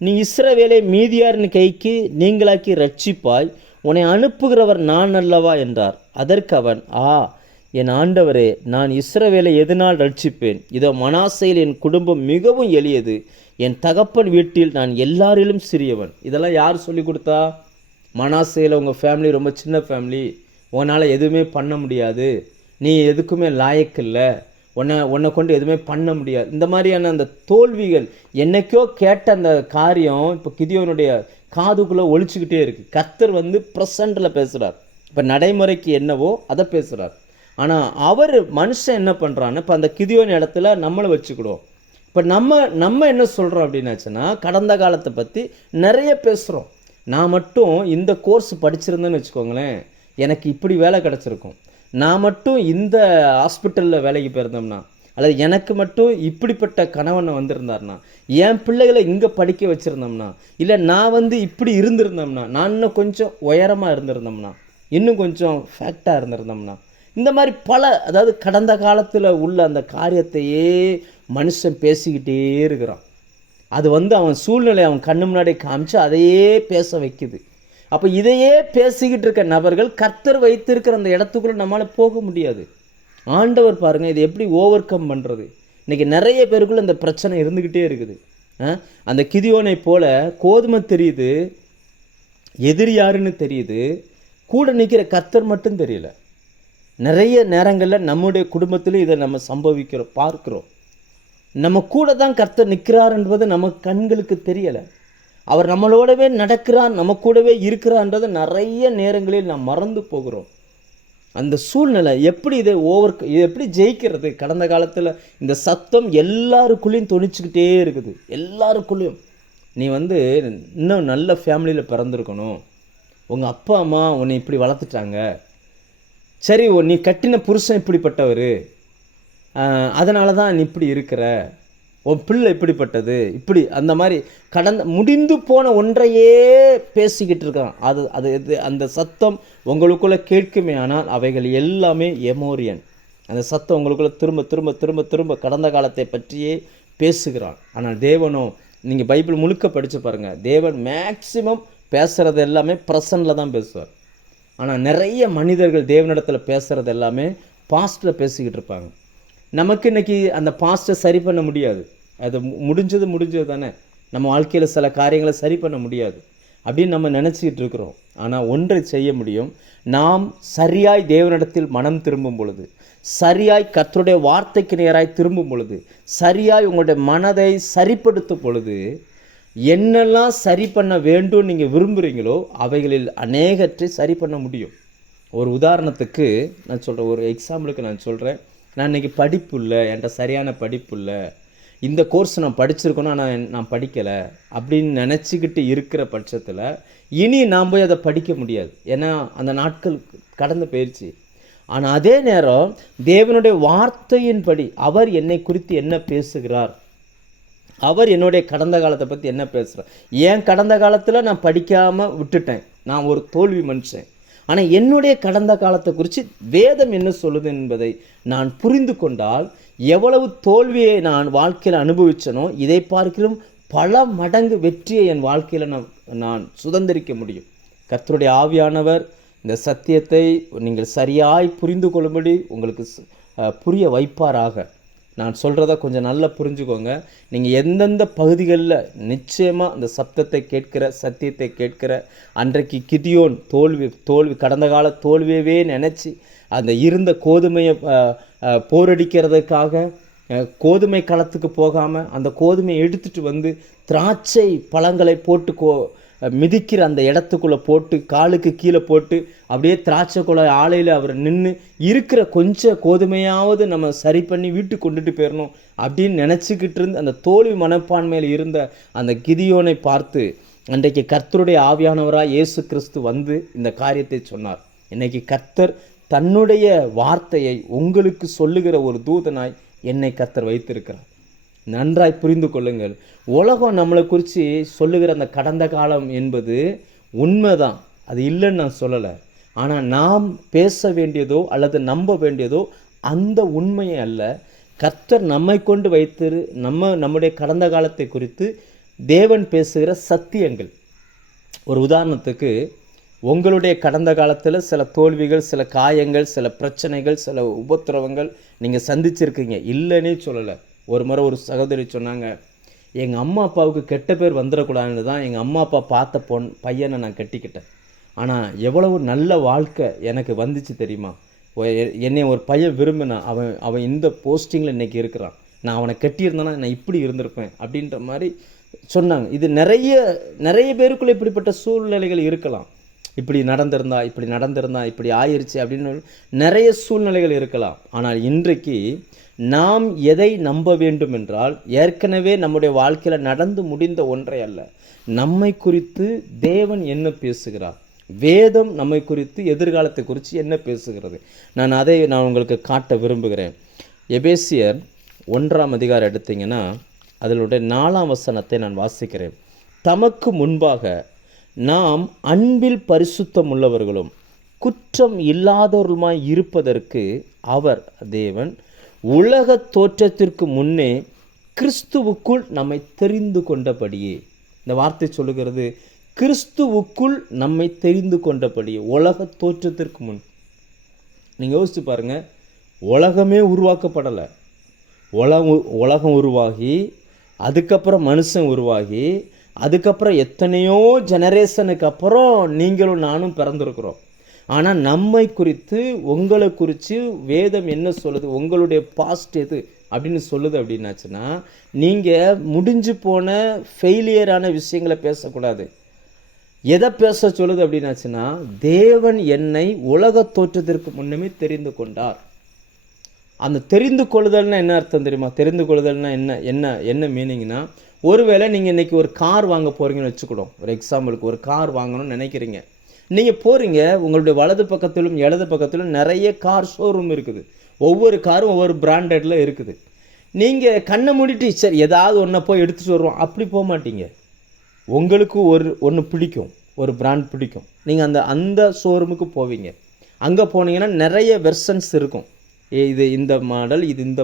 நீ இஸ்ரவேலை மீதியாரின் கைக்கு நீங்களாக்கி ரட்சிப்பாய், உன்னை அனுப்புகிறவர் நான் அல்லவா என்றார். அதற்கு அவன், என் ஆண்டவரே, நான் இஸ்ரவேலை எதனால் ரட்சிப்பேன்? இதோ மனாசேயில் என் குடும்பம் மிகவும் எளியது, என் தகப்பன் வீட்டில் நான் எல்லாரிலும் சிறியவன். இதெல்லாம் யார் சொல்லி கொடுத்தா? மனாசேயில் உங்கள் ஃபேமிலி ரொம்ப சின்ன ஃபேமிலி, உன்னால் எதுவுமே பண்ண முடியாது, நீ எதுக்குமே லாயக்கில்லை, உன்னை கொண்டு எதுவுமே பண்ண முடியாது. இந்த மாதிரியான அந்த தோல்விகள் என்னைக்கோ கேட்ட அந்த காரியம் இப்போ கிதியோனுடைய காதுக்குள்ளே ஒழிச்சுக்கிட்டே இருக்குது. கர்த்தர் ப்ரெசண்டில் பேசுகிறார். இப்போ நடைமுறைக்கு என்னவோ அதை பேசுகிறார். ஆனால் அவர் மனுஷன் என்ன பண்ணுறான்னு இப்போ அந்த கிதியோன் இடத்துல நம்மளை வச்சுக்கிடுவோம். இப்போ நம்ம என்ன சொல்கிறோம் அப்படின்னாச்சுன்னா, கடந்த காலத்தை பற்றி நிறைய பேசுகிறோம். நான் மட்டும் இந்த கோர்ஸ் படிச்சிருந்தேன்னு வச்சுக்கோங்களேன், எனக்கு இப்படி வேலை கிடச்சிருக்கும். நான் மட்டும் இந்த ஹாஸ்பிட்டலில் வேலைக்கு போயிருந்தோம்னா, அல்லது எனக்கு மட்டும் இப்படிப்பட்ட கணவனை வந்திருந்தார்னா, என் பிள்ளைகளை இங்கே படிக்க வச்சுருந்தோம்னா, இல்லை நான் இப்படி இருந்திருந்தோம்னா, நான் இன்னும் கொஞ்சம் உயரமாக இருந்திருந்தோம்னா, இன்னும் கொஞ்சம் ஃபேக்டாக இருந்திருந்தோம்னா, இந்த மாதிரி அதாவது கடந்த காலத்தில் உள்ள அந்த காரியத்தையே மனுஷன் பேசிக்கிட்டே இருக்கிறான். அது அவன் சூழ்நிலை அவன் கண்ணு முன்னாடி காமிச்சு அதையே பேச வைக்குது. அப்போ இதையே பேசிக்கிட்டு இருக்க நபர்கள் கர்த்தர் வைத்திருக்கிற அந்த இடத்துக்குள்ளே நம்மளால் போக முடியாது. ஆண்டவர் பாருங்கள், இதை எப்படி ஓவர் கம் பண்ணுறது? இன்றைக்கி நிறைய பேருக்குள்ள இந்த பிரச்சனை இருந்துக்கிட்டே இருக்குது. அந்த கிதியோனை போல கோதுமை தெரியுது, எதிரி யாருன்னு தெரியுது, கூட நிற்கிற கர்த்தர் மட்டும் தெரியல. நிறைய நேரங்களில் நம்முடைய குடும்பத்திலும் இதை நம்ம பார்க்குறோம். நம்ம கூட தான் கர்த்தர் நிற்கிறார் என்பது நம்ம கண்களுக்கு தெரியலை. அவர் நம்மளோடவே நடக்கிறார், நம்ம கூடவே இருக்கிறான்றது நிறைய நேரங்களில் நாம் மறந்து போகிறோம். அந்த சூழ்நிலை இதை எப்படி ஜெயிக்கிறது? கடந்த காலத்தில் இந்த சத்தம் எல்லாருக்குள்ளேயும் தொனிச்சுக்கிட்டே இருக்குது. எல்லாருக்குள்ளேயும் நீ இன்னும் நல்ல ஃபேமிலியில் பிறந்திருக்கணும், உங்கள் அப்பா அம்மா உன்னை இப்படி வளர்த்துட்டாங்க, சரி நீ கட்டின புருஷன் இப்படிப்பட்டவர், அதனால தான் நீ இப்படி இருக்கிற, உன் பிள்ளை இப்படிப்பட்டது, இப்படி அந்த மாதிரி முடிந்து போன ஒன்றையே பேசிக்கிட்டு இருக்கான். அந்த சத்தம் உங்களுக்குள்ளே கேட்குமே, ஆனால் அவைகள் எல்லாமே எமோரியன். அந்த சத்தம் உங்களுக்குள்ளே திரும்ப திரும்ப திரும்ப திரும்ப கடந்த காலத்தை பற்றியே பேசுகிறான். ஆனால் தேவனோ, நீங்கள் பைபிள் முழுக்க படித்து பாருங்கள், தேவன் மேக்சிமம் பேசுகிறது எல்லாமே ப்ரெசண்டில் தான் பேசுவார். ஆனால் நிறைய மனிதர்கள் தேவனிடத்தில் பேசுகிறது எல்லாமே பாஸ்ட்டில் பேசிக்கிட்டு இருப்பாங்க. நமக்கு இன்றைக்கி அந்த பாஸ்ட்டை சரி பண்ண முடியாது. அது முடிஞ்சது தானே. நம்ம வாழ்க்கையில் சில காரியங்களை சரி பண்ண முடியாது அப்படின்னு நம்ம நினச்சிக்கிட்டு இருக்கிறோம். ஆனால் ஒன்றை செய்ய முடியும். நாம் சரியாய் தேவனிடத்தில் மனம் திரும்பும் பொழுது, சரியாய் கர்த்தருடைய வார்த்தைக்கு நேராய் திரும்பும் பொழுது, சரியாய் உங்களுடைய மனதை சரிப்படுத்தும் பொழுது, என்னெல்லாம் சரி பண்ண வேண்டும் நீங்கள் விரும்புகிறீங்களோ அவைகளில் அநேகற்றை சரி பண்ண முடியும். ஒரு உதாரணத்துக்கு நான் சொல்கிறேன், ஒரு எக்ஸாம்பிளுக்கு நான் சொல்கிறேன். நான் இன்றைக்கி படிப்பு இல்லை, என்கிட்ட சரியான படிப்பு இல்லை, இந்த கோர்ஸ் நான் படிச்சிருக்கணும் ஆனால் நான் படிக்கலை அப்படின்னு நினச்சிக்கிட்டு இருக்கிற பட்சத்தில் இனி நான் போய் அதை படிக்க முடியாது. ஏன்னா அந்த நாட்கள் கடந்து போயிடுச்சு. ஆனால் அதே நேரம் தேவனுடைய வார்த்தையின்படி அவர் என்னை குறித்து என்ன பேசுகிறார், அவர் என்னுடைய கடந்த காலத்தை பற்றி என்ன பேசுகிறார். ஏன் கடந்த காலத்தில் நான் படிக்காமல் விட்டுட்டேன், நான் ஒரு தோல்வி மனுஷன். ஆனால் என்னுடைய கடந்த காலத்தை குறித்து வேதம் என்ன சொல்லுது என்பதை நான் புரிந்து கொண்டால், எவ்வளவு தோல்வியை நான் வாழ்க்கையில் அனுபவித்தனோ இதை பார்க்கிலும் பல மடங்கு வெற்றியை என் வாழ்க்கையில் நான் சுதந்திரிக்க முடியும். கர்த்தருடைய ஆவியானவர் இந்த சத்தியத்தை நீங்கள் சரியாய் புரிந்து கொள்ளும்படி உங்களுக்கு புரிய வைப்பாராக. நான் சொல்கிறத கொஞ்சம் நல்லா புரிஞ்சுக்கோங்க. நீங்கள் எந்தெந்த பகுதிகளில் நிச்சயமாக அந்த சத்தியத்தை கேட்கிற அன்றைக்கு கிதியோன் தோல்வி கடந்த கால தோல்வியவே நினச்சி அந்த இருந்த கோதுமையை போரடிக்கிறதுக்காக கோதுமை களத்துக்கு போகாமல் அந்த கோதுமையை எடுத்துகிட்டு திராட்சை பழங்களை போட்டு மிதிக்கிற அந்த இடத்துக்குள்ளே போட்டு காலுக்கு கீழே போட்டு அப்படியே திராட்சை குலை ஆலையில் அவர் நின்று இருக்கிற கொஞ்சம் கோதுமையாவது நம்ம சரி பண்ணி வீட்டுக்கு கொண்டுட்டு போயிடணும் அப்படின்னு நினச்சிக்கிட்டு இருந்து அந்த தோல்வி மனப்பான்மையில் இருந்த அந்த கிதியோனை பார்த்து அன்றைக்கு கர்த்தருடைய ஆவியானவராக இயேசு கிறிஸ்து இந்த காரியத்தை சொன்னார். இன்றைக்கி கர்த்தர் தன்னுடைய வார்த்தையை உங்களுக்கு சொல்லுகிற ஒரு தூதனாய் என்னை கர்த்தர் வைத்திருக்கிறார். நன்றாய் புரிந்து கொள்ளுங்கள். உலகம் நம்மளை குறித்து சொல்லுகிற அந்த கடந்த காலம் என்பது உண்மைதான், அது இல்லைன்னு நான் சொல்லலை. ஆனால் நாம் பேச வேண்டியதோ அல்லது நம்ப வேண்டியதோ அந்த உண்மையை அல்ல. கர்த்தர் நம்மை கொண்டு நம்முடைய கடந்த காலத்தை குறித்து தேவன் பேசுகிற சத்தியங்கள். ஒரு உதாரணத்துக்கு, உங்களுடைய கடந்த காலத்தில் சில தோல்விகள், சில காயங்கள், சில பிரச்சனைகள், சில உபத்திரவங்கள் நீங்கள் சந்திச்சிருக்கீங்க, இல்லைன்னே சொல்லலை. ஒரு முறை ஒரு சகோதரி சொன்னாங்க, எங்கள் அம்மா அப்பாவுக்கு கெட்ட பேர் வந்துடக்கூடாதுன்னு தான் எங்கள் அம்மா அப்பா பார்த்த பையனை நான் கட்டிக்கிட்டேன். ஆனால் எவ்வளவு நல்ல வாழ்க்கை எனக்கு வந்துச்சு தெரியுமா? என்னை ஒரு பையன் விரும்பினான், அவன் இந்த போஸ்டிங்கில் இன்றைக்கி இருக்கிறான், நான் அவனை கட்டியிருந்தேன்னா நான் இப்படி இருந்திருப்பேன் அப்படின்ற மாதிரி சொன்னாங்க. இது நிறைய பேருக்குள்ளே இப்படிப்பட்ட சூழ்நிலைகள் இருக்கலாம். இப்படி நடந்திருந்தா இப்படி ஆயிடுச்சு அப்படின்னு நிறைய சூழ்நிலைகள் இருக்கலாம். ஆனால் இன்றைக்கு நாம் எதை நம்ப வேண்டும் என்றால், ஏற்கனவே நம்முடைய வாழ்க்கையில் நடந்து முடிந்த ஒன்றை அல்ல, நம்மை குறித்து தேவன் என்ன பேசுகிறார், வேதம் நம்மை குறித்து எதிர்காலத்தை குறித்து என்ன பேசுகிறது. நான் உங்களுக்கு காட்ட விரும்புகிறேன். எபேசியர் 1ஆம் அதிகாரம் எடுத்தீங்கன்னா அதனுடைய 4ஆம் வசனத்தை நான் வாசிக்கிறேன். தமக்கு முன்பாக நாம் அன்பில் பரிசுத்தம் உள்ளவர்களும் குற்றம் இல்லாதவர்களுமாய் இருப்பதற்கு அவர் தேவன் உலக தோற்றத்திற்கு முன்னே கிறிஸ்துவுக்குள் நம்மை தெரிந்து கொண்டபடியே. இந்த வார்த்தை சொல்லுகிறது, கிறிஸ்துவுக்குள் நம்மை தெரிந்து கொண்டபடியே. உலக தோற்றத்திற்கு முன். நீங்கள் யோசிச்சு பாருங்கள், உலகமே உருவாக்கப்படலை. உலகம் உருவாகி, அதுக்கப்புறம் மனுஷன் உருவாகி, அதுக்கப்புறம் எத்தனையோ ஜெனரேஷனுக்கு அப்புறம் நீங்களும் நானும் பிறந்திருக்கிறோம். ஆனால் நம்மை குறித்து, உங்களை குறித்து வேதம் என்ன சொல்லுது, உங்களுடைய பாஸ்ட் எது அப்படின்னு சொல்லுது அப்படின்னாச்சுன்னா, நீங்கள் முடிஞ்சு போன ஃபெயிலியரான விஷயங்களை பேசக்கூடாது. எதை பேச சொல்லுது அப்படின்னாச்சுன்னா, தேவன் என்னை உலக தோற்றத்திற்கு முன்னமே தெரிந்து கொண்டார். அந்த தெரிந்து கொள்ளுதல்னா என்ன அர்த்தம் தெரியுமா? தெரிந்து கொள்ளுதல்னா என்ன மீனிங்னா, ஒருவேளை நீங்கள் இன்றைக்கி ஒரு கார் வாங்க போகிறீங்கன்னு வச்சுக்கிடும். ஒரு எக்ஸாம்பிளுக்கு ஒரு கார் வாங்கணும்னு நினைக்கிறீங்க. நீங்கள் போகிறீங்க, உங்களுடைய வலது பக்கத்திலும் இடது பக்கத்திலும் நிறைய கார் ஷோரூம் இருக்குது. ஒவ்வொரு காரும் ஒவ்வொரு பிராண்டடில் இருக்குது. நீங்கள் கண்ணை மூடிட்டு சரி ஏதாவது ஒன்றை போய் எடுத்துகிட்டு வருவோம் அப்படி போக மாட்டீங்க. உங்களுக்கு ஒன்று பிடிக்கும், ஒரு பிராண்ட் பிடிக்கும், நீங்கள் அந்த ஷோரூமுக்கு போவீங்க. அங்கே போனீங்கன்னா நிறைய வெர்ஷன்ஸ் இருக்கும். இது இந்த மாடல், இது இந்த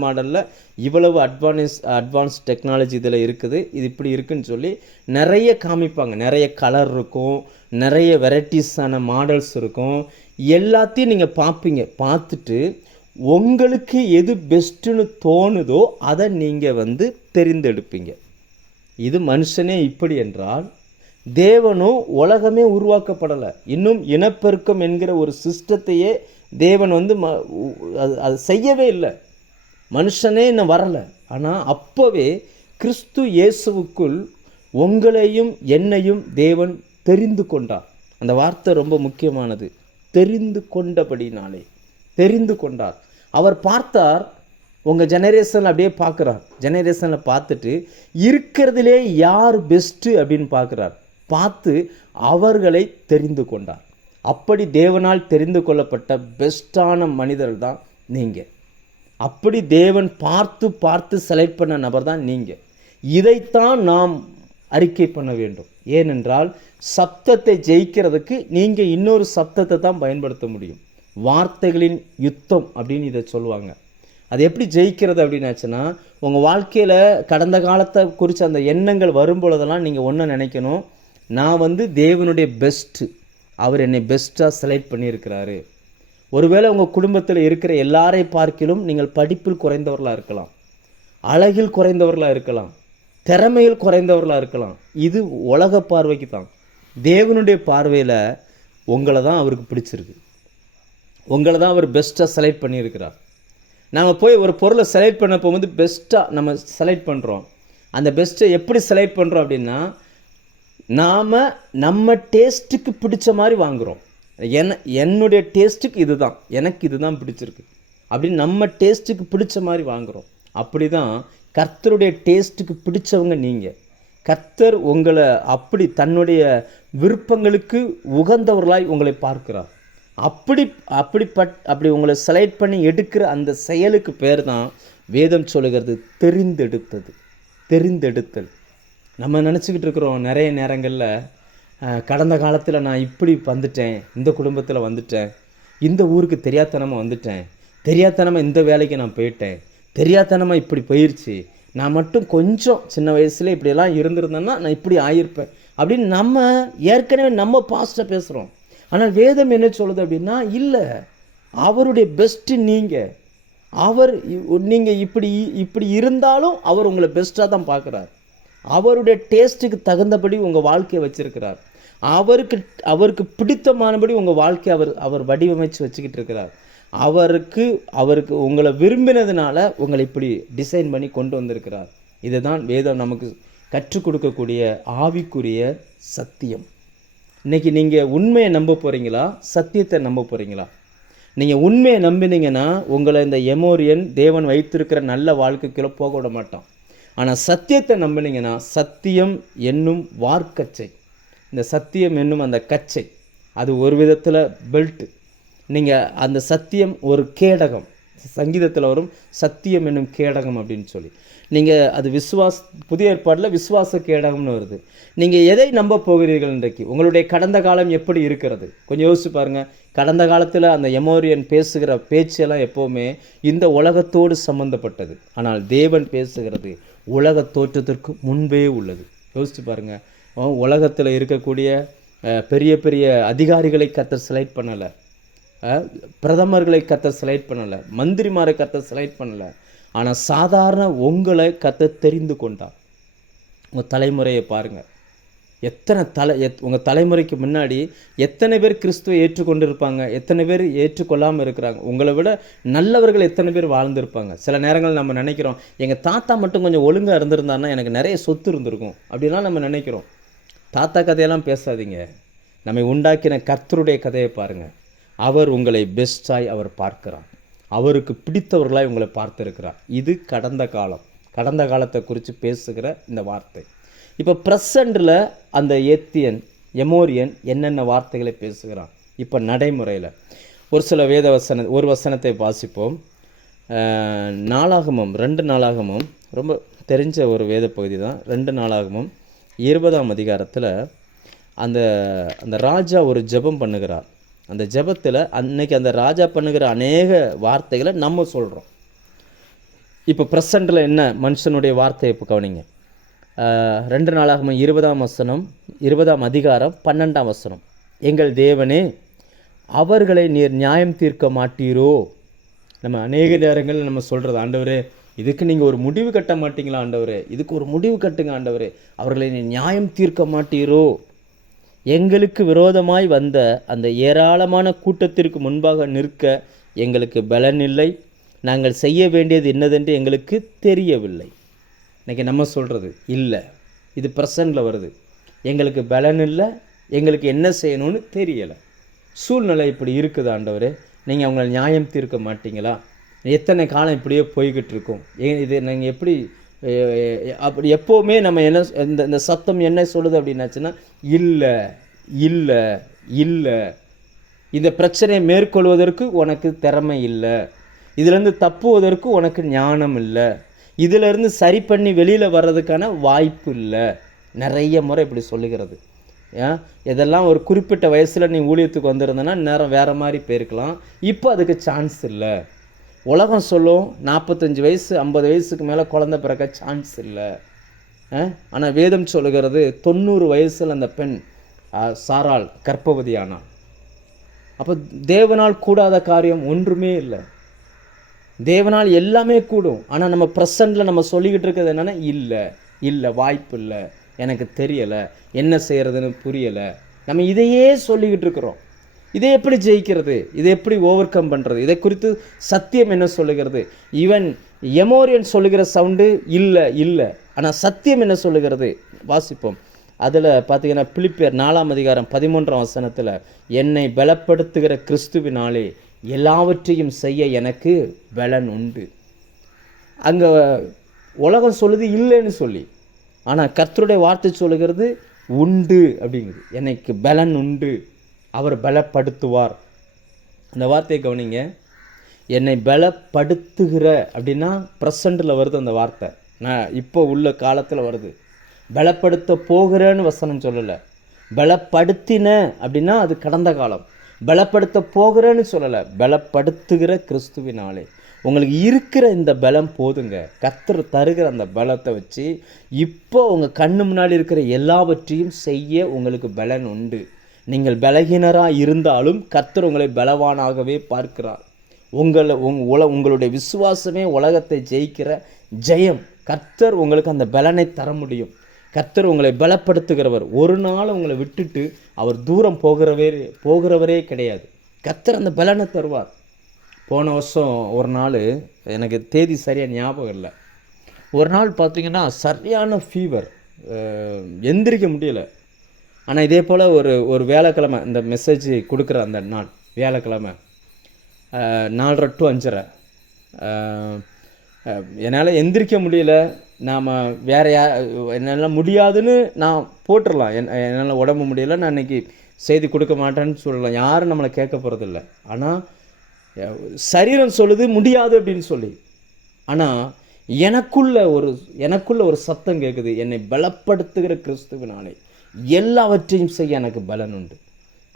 மாடலில் இவ்வளவு அட்வான்ஸ் டெக்னாலஜி இதில் இருக்குது, இது இப்படி இருக்குதுன்னு சொல்லி நிறைய காமிப்பாங்க. நிறைய கலர் இருக்கும், நிறைய வெரைட்டிஸான மாடல்ஸ் இருக்கும். எல்லாத்தையும் நீங்கள் பார்ப்பீங்க. பார்த்துட்டு உங்களுக்கு எது பெஸ்ட்டுன்னு தோணுதோ அதை நீங்கள் தெரிந்தெடுப்பீங்க. இது மனுஷனே இப்படி என்றால், தேவனும் உலகமே உருவாக்கப்படலை. இன்னும் இனப்பெருக்கம் என்கிற ஒரு சிஸ்டத்தையே தேவன் அது செய்யவே இல்லை. மனுஷனே இன்னும் வரலை. ஆனால் அப்போவே கிறிஸ்து இயேசுவுக்குள் உங்களையும் என்னையும் தேவன் தெரிந்து கொண்டார். அந்த வார்த்தை ரொம்ப முக்கியமானது. தெரிந்து கொண்டபடினாலே தெரிந்து கொண்டார். அவர் பார்த்தார், உங்கள் ஜெனரேஷனில் அப்படியே பார்க்குறார். ஜெனரேஷனில் பார்த்துட்டு இருக்கிறதுலே யார் பெஸ்ட்டு அப்படின்னு பார்க்குறார். பார்த்து அவர்களை தெரிந்து கொண்டார். அப்படி தேவனால் தெரிந்து கொள்ளப்பட்ட பெஸ்ட்டான மனிதர்கள் தான் நீங்கள். அப்படி தேவன் பார்த்து செலக்ட் பண்ண நபர் தான் நீங்கள். இதைத்தான் நாம் அறிக்கை பண்ண வேண்டும். ஏனென்றால் சப்தத்தை ஜெயிக்கிறதுக்கு நீங்கள் இன்னொரு சப்தத்தை தான் பயன்படுத்த முடியும். வார்த்தைகளின் யுத்தம் அப்படின்னு இதை சொல்லுவாங்க. அது எப்படி ஜெயிக்கிறது அப்படின்னாச்சுன்னா, உங்கள் வாழ்க்கையில் கடந்த காலத்தை குறித்து அந்த எண்ணங்கள் வரும்பொழுதெல்லாம் நீங்கள் ஒன்று நினைக்கணும், நான் தேவனுடைய பெஸ்ட்டு, அவர் என்னை பெஸ்ட்டாக செலக்ட் பண்ணியிருக்கிறாரு. ஒருவேளை உங்கள் குடும்பத்தில் இருக்கிற எல்லாரை பார்க்கிலும் நீங்கள் படிப்பில் குறைந்தவர்களாக இருக்கலாம், அழகில் குறைந்தவர்களாக இருக்கலாம், திறமையில் குறைந்தவர்களாக இருக்கலாம். இது உலக பார்வைக்கு தான். தேவனுடைய பார்வையில் உங்களை தான் அவருக்கு பிடிச்சிருக்கு. உங்களை தான் அவர் பெஸ்ட்டாக செலக்ட் பண்ணியிருக்கிறார். நாங்கள் போய் ஒரு பொருளை செலக்ட் பண்ண போகும்போது பெஸ்ட்டாக நம்ம செலக்ட் பண்ணுறோம். அந்த பெஸ்ட்டை எப்படி செலக்ட் பண்ணுறோம் அப்படின்னா, நாம் நம்ம டேஸ்ட்டுக்கு பிடிச்ச மாதிரி வாங்குகிறோம். என்னுடைய டேஸ்ட்டுக்கு இது தான், எனக்கு இது தான் பிடிச்சிருக்கு அப்படின்னு நம்ம டேஸ்ட்டுக்கு பிடிச்ச மாதிரி வாங்குகிறோம். அப்படி தான் கர்த்தருடைய டேஸ்ட்டுக்கு பிடிச்சவங்க நீங்கள். கர்த்தர் உங்களை அப்படி தன்னுடைய விருப்பங்களுக்கு உகந்தவர்களாய் உங்களை பார்க்கிறார். அப்படி உங்களை செலக்ட் பண்ணி எடுக்கிற அந்த செயலுக்கு பேர் தான் வேதம் சொல்லுகிறது தெரிந்தெடுத்தல். நம்ம நினச்சிக்கிட்டு இருக்கிறோம் நிறைய நேரங்களில், கடந்த காலத்தில் நான் இப்படி வந்துட்டேன், இந்த குடும்பத்தில் வந்துட்டேன், இந்த ஊருக்கு தெரியாத்தனமாக வந்துட்டேன், தெரியாத்தனமாக இந்த வேலைக்கு நான் போயிட்டேன், தெரியாத்தனமாக இப்படி போயிடுச்சு, நான் மட்டும் கொஞ்சம் சின்ன வயசில் இப்படியெல்லாம் இருந்திருந்தேன்னா நான் இப்படி ஆகியிருப்பேன் அப்படின்னு நம்ம ஏற்கனவே நம்ம பாஸ்ட்டை பேசுகிறோம். ஆனால் வேதம் என்ன சொல்லுது அப்படின்னா, இல்லை, அவருடைய பெஸ்ட்டு நீங்கள், நீங்கள் இப்படி இருந்தாலும் அவர் உங்களை பெஸ்ட்டாக தான் பார்க்குறார். அவருடைய டேஸ்ட்டுக்கு தகுந்தபடி உங்கள் வாழ்க்கையை வச்சுருக்கிறார். அவருக்கு பிடித்தமானபடி உங்கள் வாழ்க்கையை அவர் வடிவமைச்சு வச்சுக்கிட்டு இருக்கிறார். அவருக்கு உங்களை விரும்பினதுனால உங்களை இப்படி டிசைன் பண்ணி கொண்டு வந்திருக்கிறார். இதுதான் வேதம் நமக்கு கற்றுக் கொடுக்கக்கூடிய ஆவிக்குரிய சத்தியம். இன்றைக்கி நீங்கள் உண்மையை நம்ப போகிறீங்களா, சத்தியத்தை நம்ப போகிறீங்களா? நீங்கள் உண்மையை நம்பினீங்கன்னா உங்களை இந்த எமோரியன் தேவன் வைத்திருக்கிற நல்ல வாழ்க்கைக்குள்ளே போக விட மாட்டான். ஆனால் சத்தியத்தை நம்பினீங்கன்னா, சத்தியம் என்னும் வார்க்கச்சை, இந்த சத்தியம் என்னும் அந்த கச்சை, அது ஒரு விதத்தில் பெல்ட்டு. நீங்கள் அந்த சத்தியம் ஒரு கேடகம், சங்கீதத்தில் வரும் சத்தியம் என்னும் கேடகம் அப்படின்னு சொல்லி, நீங்கள் அது புதிய ஏற்பாட்டில் விசுவாச கேடகம்னு வருது. நீங்கள் எதை நம்ப போகிறீர்கள் இன்றைக்கு? உங்களுடைய கடந்த காலம் எப்படி இருக்கிறது? கொஞ்சம் யோசிச்சு பாருங்கள். கடந்த காலத்தில் அந்த எமோரியன் பேசுகிற பேச்செல்லாம் எப்போவுமே இந்த உலகத்தோடு சம்மந்தப்பட்டது. ஆனால் தேவன் பேசுகிறது உலக தோற்றத்திற்கு முன்பே உள்ளது. யோசிச்சு பாருங்கள். உலகத்தில் இருக்கக்கூடிய பெரிய பெரிய அதிகாரிகளை கர்த்தர் செலக்ட் பண்ணலை, பிரதமர்களை கர்த்தர் செலக்ட் பண்ணலை, மந்திரிமாரை கர்த்தர் செலக்ட் பண்ணலை. ஆனால் சாதாரண உங்களை கர்த்தர் தெரிந்து கொண்டார். உங்கள் தலைமுறையை பாருங்கள். உங்கள் தலைமுறைக்கு முன்னாடி எத்தனை பேர் கிறிஸ்துவை ஏற்றுக்கொண்டு இருப்பாங்க, எத்தனை பேர் ஏற்றுக்கொள்ளாமல் இருக்கிறாங்க. உங்களை விட நல்லவர்கள் எத்தனை பேர் வாழ்ந்துருப்பாங்க. சில நேரங்கள் நம்ம நினைக்கிறோம், எங்கள் தாத்தா மட்டும் கொஞ்சம் ஒழுங்காக இருந்திருந்தாருன்னா எனக்கு நிறைய சொத்து இருந்திருக்கும் அப்படின்லாம் நம்ம நினைக்கிறோம். தாத்தா கதையெல்லாம் பேசாதீங்க. நம்மை உண்டாக்கின கர்த்தருடைய கதையை பாருங்கள். அவர் உங்களை பெஸ்ட்டாய் அவர் பார்க்கிறார். அவருக்கு பிடித்தவர்களாய் உங்களை பார்த்துருக்கிறார். இது கடந்த காலத்தை குறித்து பேசுகிற இந்த வார்த்தை. இப்போ ப்ரெசண்டில் அந்த எமோரியன் என்னென்ன வார்த்தைகளை பேசுகிறான் இப்போ நடைமுறையில். ஒரு சில ஒரு வசனத்தை வாசிப்போம். 2 நாளாகமும் ரொம்ப தெரிஞ்ச ஒரு வேத பகுதி தான். 2 நாளாகமும் 20ஆம் அதிகாரத்தில் அந்த ராஜா ஒரு ஜெபம் பண்ணுகிறார். அந்த ஜெபத்தில் அன்னைக்கு அந்த ராஜா பண்ணுகிற அநேக வார்த்தைகளை நம்ம சொல்கிறோம். இப்போ ப்ரெசண்டில் என்ன மனுஷனுடைய வார்த்தை இப்போ கவனிங்க. 2 நாளாகமும் 20ஆம் அதிகாரம் 12ஆம் வசனம். எங்கள் தேவனே, அவர்களை நீர் நியாயம் தீர்க்க மாட்டீரோ? நம்ம அநேக நேரங்களில் நம்ம சொல்கிறது, ஆண்டவரே இதுக்கு நீங்கள் ஒரு முடிவு கட்ட மாட்டீங்களா ஆண்டவரே, இதுக்கு ஒரு முடிவு கட்டுங்க ஆண்டவரே, அவர்களை நீர் நியாயம் தீர்க்க மாட்டீரோ? எங்களுக்கு விரோதமாய் வந்த அந்த ஏராளமான கூட்டத்திற்கு முன்பாக நிற்க எங்களுக்கு பலன் இல்லை, நாங்கள் செய்ய வேண்டியது என்னதென்று எங்களுக்கு தெரியவில்லை. இன்றைக்கி நம்ம சொல்கிறது இல்லை, இது ப்ரெசண்டில் வருது. எங்களுக்கு பலன் இல்லை, எங்களுக்கு என்ன செய்யணும்னு தெரியலை. சூழ்நிலை இப்படி இருக்குது ஆண்டவரே, நீங்கள் அவங்களை நியாயம் தீர்க்க மாட்டீங்களா? எத்தனை காலம் இப்படியே போய்கிட்டு இருக்கோம். இது நாங்கள் எப்படி அப்படி எப்போவுமே நம்ம என்ன இந்த சத்தம் என்ன சொல்லுது அப்படின்னாச்சுன்னா, இல்லை இல்லை இல்லை, இந்த பிரச்சனையை மேற்கொள்வதற்கு உனக்கு திறமை இல்லை, இதிலேருந்து தப்புவதற்கு உனக்கு ஞானம் இல்லை, இதிலேருந்து சரி பண்ணி வெளியில் வர்றதுக்கான வாய்ப்பு இல்லை. நிறைய முறை இப்படி சொல்லுகிறது. இதெல்லாம் ஒரு குறிப்பிட்ட வயசில் நீ ஊழியத்துக்கு வந்திருந்தேன்னா நேரம் வேறு மாதிரி போயிருக்கலாம். இப்போ அதுக்கு சான்ஸ் இல்லை. உலகம் சொல்லும் 45 வயசு 50 வயசுக்கு மேலே குழந்தை பிறக்க சான்ஸ் இல்லை. ஆனால் வேதம் சொல்லுகிறது 90 வயசில் அந்த பெண் சாராள் கர்ப்பவதி ஆனாள். அப்போ தேவனால் கூடாத காரியம் ஒன்றுமே இல்லை. தேவனால் எல்லாமே கூடும். ஆனால் நம்ம ப்ரெசண்டில் நம்ம சொல்லிக்கிட்டு இருக்கிறது என்னென்னா, இல்லை வாய்ப்பு இல்லை, எனக்கு தெரியலை, என்ன செய்கிறதுன்னு புரியலை. நம்ம இதையே சொல்லிக்கிட்டு இருக்கிறோம். இதை எப்படி ஜெயிக்கிறது? இதை எப்படி ஓவர் கம் பண்ணுறது? இதை குறித்து சத்தியம் என்ன சொல்லுகிறது? ஈவன் எமோரியன் சொல்லுகிற சவுண்டு இல்லை. ஆனால் சத்தியம் என்ன சொல்லுகிறது? வாசிப்போம். அதில் பார்த்தீங்கன்னா பிலிப்பியர் 4ஆம் அதிகாரம் 13ஆம் வசனத்தில், என்னை பலப்படுத்துகிற கிறிஸ்துவினாலே எல்லாவற்றையும் செய்ய எனக்கு பலன் உண்டு. அங்கே உலகம் சொல்லுது இல்லைன்னு சொல்லி, ஆனால் கர்த்தருடைய வார்த்தை சொல்லுகிறது உண்டு அப்படிங்குது. எனக்கு பலன் உண்டு, அவர் பலப்படுத்துவார். அந்த வார்த்தையை கவனிங்க. என்னை பலப்படுத்துகிற அப்படின்னா ப்ரெசண்டில் வருது அந்த வார்த்தை. நான் இப்போ உள்ள காலத்தில் வருது. பலப்படுத்த போகிறேன்னு வசனம் சொல்லலை. பலப்படுத்தின அப்படின்னா அது கடந்த காலம். பலப்படுத்த போகிறேன்னு சொல்லலை, பலப்படுத்துகிற கிறிஸ்துவினாலே. உங்களுக்கு இருக்கிற இந்த பலம் போதுங்க. கர்த்தர் தருகிற அந்த பலத்தை வச்சு இப்போ உங்கள் கண்ணு முன்னாடி இருக்கிற எல்லாவற்றையும் செய்ய உங்களுக்கு பலன் உண்டு. நீங்கள் பலகீனராக இருந்தாலும் கர்த்தர் உங்களை பலவானாகவே பார்க்கிறார். உங்களுடைய விசுவாசமே உலகத்தை ஜெயிக்கிற ஜெயம். கர்த்தர் உங்களுக்கு அந்த பலனை தர முடியும். கர்த்தர் உங்களை பலப்படுத்துகிறவர். ஒரு நாள் உங்களை விட்டுட்டு அவர் தூரம் போகிறவரே கிடையாது. கர்த்தர் அந்த பலனை தருவார். போன வருஷம் ஒரு நாள், எனக்கு தேதி சரியாக ஞாபகம் இல்லை, ஒரு நாள் பார்த்தீங்கன்னா சரியான ஃபீவர், எந்திரிக்க முடியலை. ஆனால் இதே போல் ஒரு வியாழக்கிழமை, இந்த மெசேஜ் கொடுக்குற அந்த நாள் வியாழக்கிழமை 4:30 to 5:30, என்னால் எந்திரிக்க முடியல. நாம் வேறு என்னால் முடியாதுன்னு நான் போட்டுடலாம். என்னால் உடம்பு முடியலை, நான் இன்றைக்கி செய்தி கொடுக்க மாட்டேன்னு சொல்லலாம். யாரும் நம்மளை கேட்க போகிறதில்ல. ஆனால் சரீரம் சொல்லுது முடியாது அப்படின்னு சொல்லி. ஆனால் எனக்குள்ள ஒரு சத்தம் கேட்குது, என்னை பலப்படுத்துகிற கிறிஸ்துவினாலே எல்லாவற்றையும் செய்ய எனக்கு பலன் உண்டு.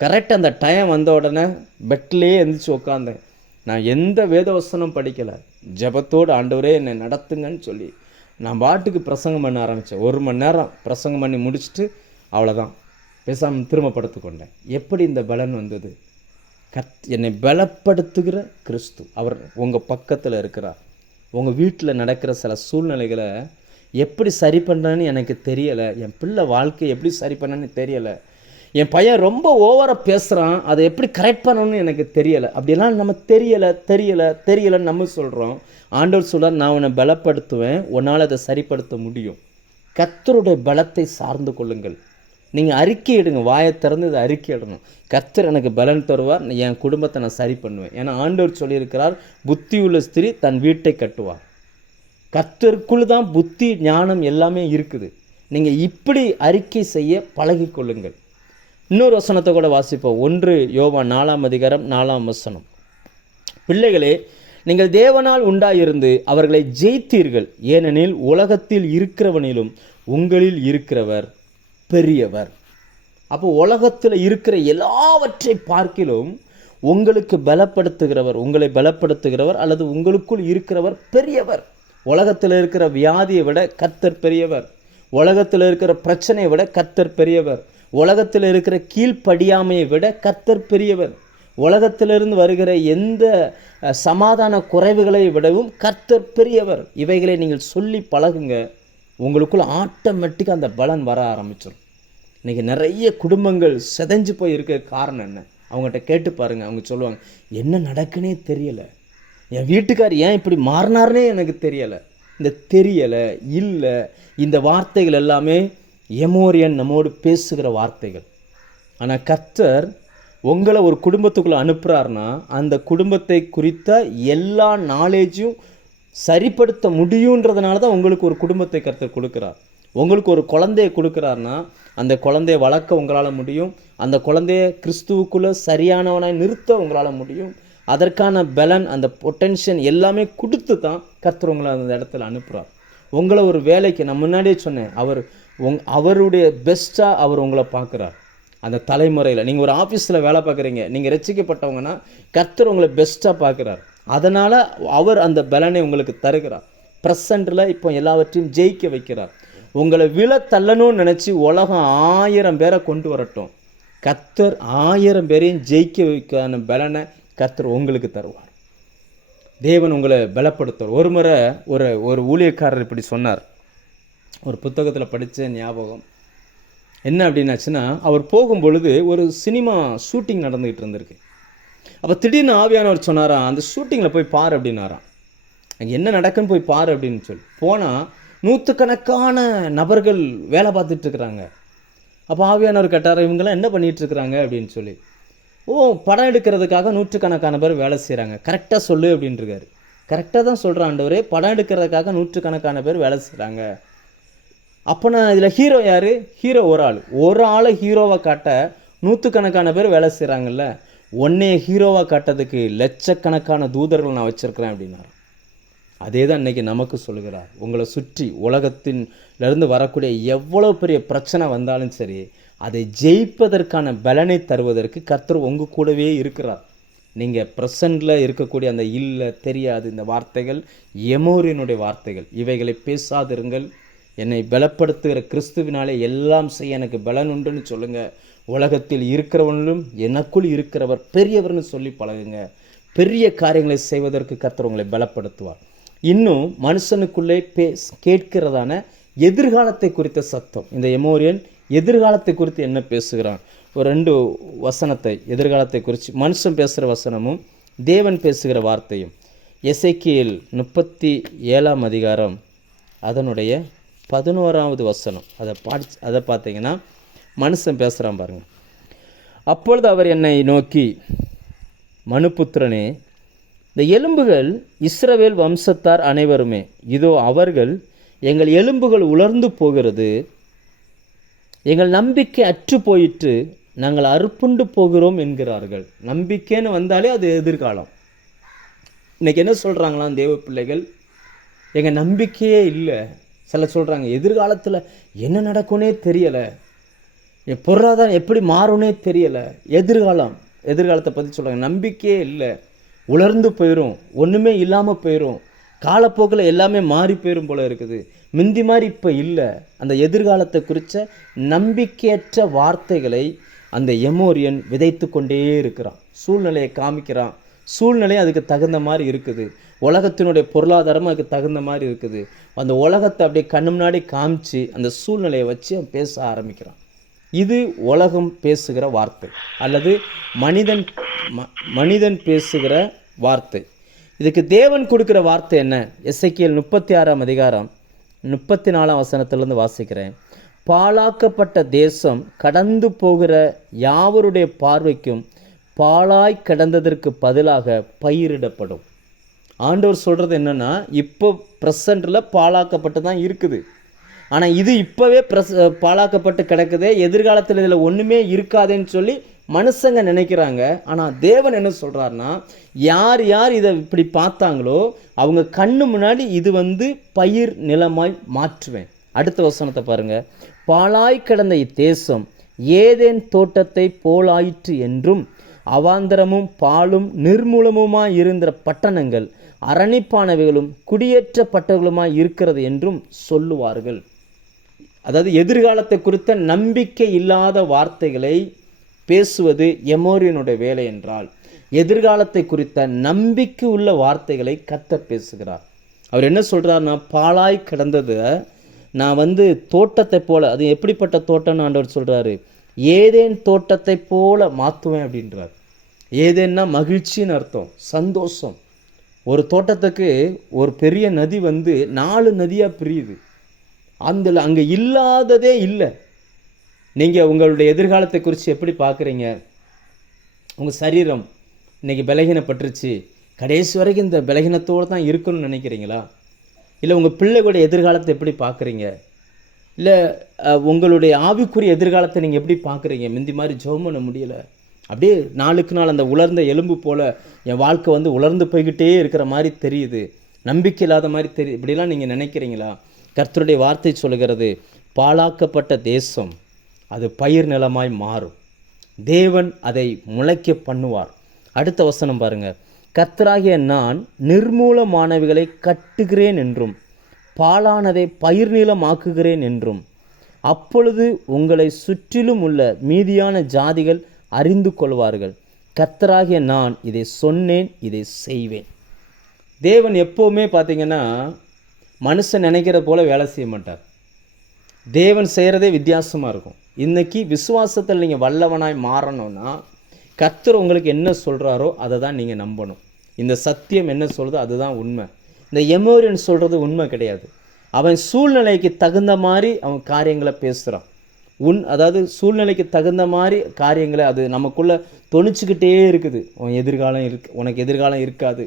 கரெக்டாக அந்த டைம் வந்த உடனே பெட்லேயே எந்திரிச்சு உட்காந்தேன். நான் எந்த வேதவசனம் படிக்கலை, ஜெபத்தோடு ஆண்டவரே என்னை நடத்துங்கன்னு சொல்லி நான் பாட்டுக்கு பிரசங்கம் பண்ண ஆரம்பித்தேன். 1 மணி நேரம் பிரசங்கம் பண்ணி முடிச்சுட்டு அவ்வளோதான், பேசாமல் திரும்ப படுத்துக்கொண்டேன். எப்படி இந்த பலன் வந்தது? என்னை பலப்படுத்துகிற கிறிஸ்து அவர் உங்கள் பக்கத்தில் இருக்கிறார். உங்கள் வீட்டில் நடக்கிற சில சூழ்நிலைகளை எப்படி சரி பண்ணுறேன்னு எனக்கு தெரியலை. என் பிள்ளை வாழ்க்கையை எப்படி சரி பண்ணேன்னு தெரியலை. என் பையன் ரொம்ப ஓவராக பேசுகிறான், அதை எப்படி கரெக்ட் பண்ணணும்னு எனக்கு தெரியலை. அப்படிலாம் நம்ம தெரியலைன்னு நம்ம சொல்கிறோம். ஆண்டவர் சொல்ல, நான் உன்னை பலப்படுத்துவேன், உன்னால் அதை சரிப்படுத்த முடியும். கர்த்தருடைய பலத்தை சார்ந்து கொள்ளுங்கள். நீங்கள் அறிக்கையிடுங்க, வாயை திறந்து இதை அறிக்கையிடணும். கர்த்தர் எனக்கு பலன் தருவார், என் குடும்பத்தை நான் சரி பண்ணுவேன். ஏன்னா ஆண்டவர் சொல்லியிருக்கிறார், புத்தியுள்ள ஸ்திரீ தன் வீட்டை கட்டுவார். கர்த்தருக்குள் தான் புத்தி ஞானம் எல்லாமே இருக்குது. நீங்கள் இப்படி அறிக்கை செய்ய பழகிக்கொள்ளுங்கள். இன்னொரு வசனத்தை கூட வாசிப்போம். 1 யோவான் 4:4. பிள்ளைகளே, நீங்கள் தேவனால் உண்டாயிருந்து அவர்களை ஜெயித்தீர்கள், ஏனெனில் உலகத்தில் இருக்கிறவனிலும் உங்களில் இருக்கிறவர் பெரியவர். அப்போ உலகத்தில் இருக்கிற எல்லாவற்றை பார்க்கிலும் உங்களுக்கு பலப்படுத்துகிறவர், உங்களை பலப்படுத்துகிறவர் அல்லது உங்களுக்குள் இருக்கிறவர் பெரியவர். உலகத்தில் இருக்கிற வியாதியை விட கர்த்தர் பெரியவர். உலகத்தில் இருக்கிற பிரச்சனையை விட கர்த்தர் பெரியவர். உலகத்தில் இருக்கிற கீழ்ப்படியாமையை விட கர்த்தர் பெரியவர். உலகத்திலிருந்து வருகிற எந்த சமாதான குறைவுகளை விடவும் கர்த்தர் பெரியவர். இவைகளை நீங்கள் சொல்லி பழகுங்க, உங்களுக்குள்ள ஆட்டோமேட்டிக்காக அந்த பலன் வர ஆரம்பிச்சிடும். இன்றைக்கி நிறைய குடும்பங்கள் செதஞ்சு போய் இருக்க காரணம் என்ன? அவங்ககிட்ட கேட்டு பாருங்கள். அவங்க சொல்லுவாங்க, என்ன நடக்குன்னே தெரியலை, என் வீட்டுக்கார் ஏன் இப்படி மாறினார்னே எனக்கு தெரியலை. இந்த தெரியலை இல்லை, இந்த வார்த்தைகள் எல்லாமே எமோரியன் நம்மோடு பேசுகிற வார்த்தைகள். ஆனால் கர்த்தர் உங்களை ஒரு குடும்பத்துக்குள்ளே அனுப்புகிறாருன்னா அந்த குடும்பத்தை குறித்த எல்லா நாலேஜும் சரிப்படுத்த முடியுன்றதுனால தான் உங்களுக்கு ஒரு குடும்பத்தை கர்த்தர் கொடுக்குறார். உங்களுக்கு ஒரு குழந்தையை கொடுக்குறாருன்னா அந்த குழந்தைய வளர்க்க உங்களால் முடியும். அந்த குழந்தைய கிறிஸ்துவுக்குள்ளே சரியானவனாய் நிறுத்த உங்களால் முடியும். அதற்கான பலன், அந்த பொட்டென்ஷியல் எல்லாமே கொடுத்து தான் கர்த்தர் உங்களை அந்த இடத்துல அனுப்புகிறார். உங்களை ஒரு வேலைக்கு, நான் முன்னாடியே சொன்னேன், அவருடைய பெஸ்ட்டாக அவர் உங்களை பார்க்குறார். அந்த தலைமுறையில் நீங்கள் ஒரு ஆஃபீஸில் வேலை பார்க்குறீங்க, நீங்கள் ரட்சிக்கப்பட்டவங்கன்னா கர்த்தர் உங்களை பெஸ்ட்டாக பார்க்குறார். அதனால் அவர் அந்த பலனை உங்களுக்கு தருகிறார். ப்ரெசண்டில் இப்போ எல்லாவற்றையும் ஜெயிக்க வைக்கிறார். உங்களை விழ தள்ளணும்னு நினச்சி உலகம் 1000 பேரை கொண்டு வரட்டும், கர்த்தர் 1000 பேரையும் ஜெயிக்க வைக்கான பலனை கர்த்தர் உங்களுக்கு தருவார். தேவன் உங்களை பலப்படுத்துவார். ஒரு முறை ஒரு ஊழியக்காரர் இப்படி சொன்னார். ஒரு புத்தகத்தில் படித்த ஞாபகம் என்ன அப்படின்னாச்சுன்னா, அவர் போகும்பொழுது ஒரு சினிமா ஷூட்டிங் நடந்துக்கிட்டு இருந்திருக்கு. அப்போ திடீர்னு ஆவியானவர் சொன்னாராம், அந்த ஷூட்டிங்கில் போய் பாரு அப்படின்னாராம். அங்கே என்ன நடக்குன்னு போய் பாரு அப்படின்னு சொல்லி போனால் 100கணக்கான நபர்கள் வேலை பார்த்துட்ருக்குறாங்க. அப்போ ஆவியானவர் கேட்டார், இவங்கெல்லாம் என்ன பண்ணிகிட்ருக்குறாங்க அப்படின்னு சொல்லி. படம் எடுக்கிறதுக்காக 100கணக்கான பேர் வேலை செய்கிறாங்க. கரெக்டாக சொல்லு அப்படின்ட்டுருக்காரு. கரெக்டாக தான் சொல்கிறான் ஆண்டவரே, படம் எடுக்கிறதுக்காக 100கணக்கான பேர் வேலை செய்கிறாங்க. அப்போ நான் இதில் ஹீரோ யார்? ஹீரோ ஒரு ஆளை ஹீரோவை காட்ட 100கணக்கான பேர் வேலை செய்கிறாங்கல்ல. உன்னைய ஹீரோவாக காட்டுறதுக்கு லட்சக்கணக்கான தூதர்கள் நான் வச்சுருக்கிறேன் அப்படின்னார். அதே தான் இன்றைக்கி நமக்கு சொல்கிறார். உங்களை சுற்றி உலகத்திலிருந்து வரக்கூடிய எவ்வளோ பெரிய பிரச்சனை வந்தாலும் சரி, அதை ஜெயிப்பதற்கான பலனை தருவதற்கு கர்த்தர் உங்கள் கூடவே இருக்கிறார். நீங்கள் ப்ரெசண்டில் இருக்கக்கூடிய அந்த இல்லை தெரியாது இந்த வார்த்தைகள் எமோரியனுடைய வார்த்தைகள். இவைகளை பேசாதிருங்கள். என்னை பலப்படுத்துகிற கிறிஸ்துவினாலே எல்லாம் செய்ய எனக்கு பலன் உண்டுன்னு சொல்லுங்கள். உலகத்தில் இருக்கிறவனும் எனக்குள் இருக்கிறவர் பெரியவர்னு சொல்லி பழகுங்க. பெரிய காரியங்களை செய்வதற்கு கர்த்தர் உங்களை பலப்படுத்துவார். இன்னும் மனுஷனுக்குள்ளே கேட்கிறதான எதிர்காலத்தை குறித்த சத்தம். இந்த எமோரியன் எதிர்காலத்தை குறித்து என்ன பேசுகிறான்? ஒரு 2 வசனத்தை எதிர்காலத்தை குறித்து மனுஷன் பேசுகிற வசனமும் தேவன் பேசுகிற வார்த்தையும். எசேக்கியேல் 37ஆம் அதிகாரம் அதனுடைய 11வது வசனம். அதை பார்த்தீங்கன்னா மனுஷன் பேசுகிறான் பாருங்கள். அப்பொழுது அவர் என்னை நோக்கி, மனுபுத்திரனே, இந்த எலும்புகள் இஸ்ரவேல் வம்சத்தார் அனைவருமே, இதோ அவர்கள் எங்கள் எலும்புகள் உலர்ந்து போகிறது, எங்கள் நம்பிக்கை அற்று போயிட்டு நாங்கள் அறுப்புண்டு போகிறோம் என்கிறார்கள். நம்பிக்கைன்னு வந்தாலே அது எதிர்காலம். இன்றைக்கி என்ன சொல்கிறாங்களாம் தேவ பிள்ளைகள்? எங்கள் நம்பிக்கையே இல்லை. சிலர் சொல்கிறாங்க எதிர்காலத்தில் என்ன நடக்கும்னே தெரியலை, என் பொருளாதாரம் எப்படி மாறும்னே தெரியலை. எதிர்காலத்தை பற்றி சொல்கிறாங்க. நம்பிக்கையே இல்லை, உலர்ந்து போயிடும், ஒன்றுமே இல்லாமல் போயிடும், காலப்போக்கில் எல்லாமே மாறி போயிடும் போல இருக்குது, முந்தி மாதிரி இப்போ இல்லை. அந்த எதிர்காலத்தை குறித்த நம்பிக்கையற்ற வார்த்தைகளை அந்த எமோரியன் விதைத்து கொண்டே இருக்கிறான். சூழ்நிலையை காமிக்கிறான். சூழ்நிலை அதுக்கு தகுந்த மாதிரி இருக்குது. உலகத்தினுடைய பொருளாதாரமும் அதுக்கு தகுந்த மாதிரி இருக்குது. அந்த உலகத்தை அப்படியே கண்ணு முன்னாடி காமிச்சு அந்த சூழ்நிலையை வச்சு அவன் பேச ஆரம்பிக்கிறான். இது உலகம் பேசுகிற வார்த்தை அல்லது மனிதன் பேசுகிற வார்த்தை. இதுக்கு தேவன் கொடுக்குற வார்த்தை என்ன? எசேக்கியேல் 36ஆம் அதிகாரம் 34ஆம் வசனத்திலிருந்து வாசிக்கிறேன். பாழாக்கப்பட்ட தேசம் கடந்து போகிற யாவருடைய பார்வைக்கும் பாழாய் கடந்ததற்கு பதிலாக பயிரிடப்படும். ஆண்டவர் சொல்கிறது என்னென்னா, இப்போ ப்ரெசண்டில் பாழாக்கப்பட்டு தான் இருக்குது. ஆனால் இது இப்போவே பாழாக்கப்பட்டு கிடக்குதே, எதிர்காலத்தில் இதில் ஒன்றுமே இருக்காதுன்னு சொல்லி மனுஷங்க நினைக்கிறாங்க. ஆனால் தேவன் என்ன சொல்கிறாருன்னா, யார் யார் இதை இப்படி பார்த்தாங்களோ அவங்க கண்ணு முன்னாடி இது பயிர் நிலமாய் மாற்றுவேன். அடுத்த வசனத்தை பாருங்கள். பாழாய் கிடந்த இத்தேசம் ஏதேன் தோட்டத்தை போலாயிற்று என்றும் அவாந்தரமும் பாலும் நிர்மூலமுமாய் இருந்த பட்டணங்கள் அரணிப்பானவைகளும் குடியேற்றப்பட்டவர்களுமாய் இருக்கிறது என்றும் சொல்லுவார்கள். அதாவது எதிர்காலத்தை குறித்த நம்பிக்கை இல்லாத வார்த்தைகளை பேசுவது எமோரியனுடைய வேலை என்றால், எதிர்காலத்தை குறித்த நம்பிக்கை உள்ள வார்த்தைகளை கர்த்தர் பேசுகிறார். அவர் என்ன சொல்கிறார்னா, பாழாய் கிடந்தது நான் தோட்டத்தை போல, அது எப்படிப்பட்ட தோட்டம்னு ஆண்டவர் சொல்கிறாரு, ஏதேன் தோட்டத்தை போல மாற்றுவேன் அப்படின்றார். ஏதேன்னா மகிழ்ச்சின்னு அர்த்தம், சந்தோஷம். ஒரு தோட்டத்துக்கு ஒரு பெரிய நதி 4 நதியாக பிரியுது. அங்கே இல்லாததே இல்லை. நீங்கள் உங்களுடைய எதிர்காலத்தை குறித்து எப்படி பார்க்குறீங்க? உங்கள் சரீரம் இன்றைக்கி பலகீனப்பட்டுருச்சு, கடைசி வரைக்கும் இந்த பலகீனத்தோடு தான் இருக்கணும்னு நினைக்கிறீங்களா? இல்லை உங்கள் பிள்ளைகளுடைய எதிர்காலத்தை எப்படி பார்க்குறீங்க? இல்லை உங்களுடைய ஆவிக்குரிய எதிர்காலத்தை நீங்கள் எப்படி பார்க்குறீங்க? முந்தி மாதிரி ஜெபம் பண்ண முடியலை, அப்படியே நாளுக்கு நாள் அந்த உலர்ந்த எலும்பு போல் என் வாழ்க்கை உலர்ந்து போய்கிட்டே இருக்கிற மாதிரி தெரியுது, நம்பிக்கை இல்லாத மாதிரி தெரியுது, இப்படிலாம் நீங்கள் நினைக்கிறீங்களா? கர்த்தருடைய வார்த்தை சொல்கிறது, பாழாக்கப்பட்ட தேசம் அது பயிர் நிலமாய் மாறும், தேவன் அதை முளைக்க பண்ணுவார். அடுத்த வசனம் பாருங்கள். கர்த்தராகிய நான் நிர்மூலமானவைகளை கட்டுகிறேன் என்றும் பாழானதை பயிர் நிலமாக்குகிறேன் என்றும், அப்பொழுது உங்களை சுற்றிலும் உள்ள மீதியான ஜாதிகள் அறிந்து கொள்வார்கள். கர்த்தராகிய நான் இதை சொன்னேன், இதை செய்வேன். தேவன் எப்போவுமே பார்த்தீங்கன்னா மனுஷன் நினைக்கிற போல வேலை செய்ய மாட்டார். தேவன் செய்கிறதே வித்தியாசமாக இருக்கும். இன்றைக்கி விசுவாசத்தில் நீங்கள் வல்லவனாய் மாறணும்னா கர்த்தர் உங்களுக்கு என்ன சொல்கிறாரோ அதை தான் நீங்கள் நம்பணும். இந்த சத்தியம் என்ன சொல்கிறதோ அதுதான் உண்மை. இந்த எமோரியன் சொல்கிறது உண்மை கிடையாது. அவன் சூழ்நிலைக்கு தகுந்த மாதிரி அவன் காரியங்களை பேசுகிறான். அதாவது சூழ்நிலைக்கு தகுந்த மாதிரி காரியங்களை அது நமக்குள்ளே தொணிச்சுக்கிட்டே இருக்குது. உனக்கு எதிர்காலம் இருக்காது,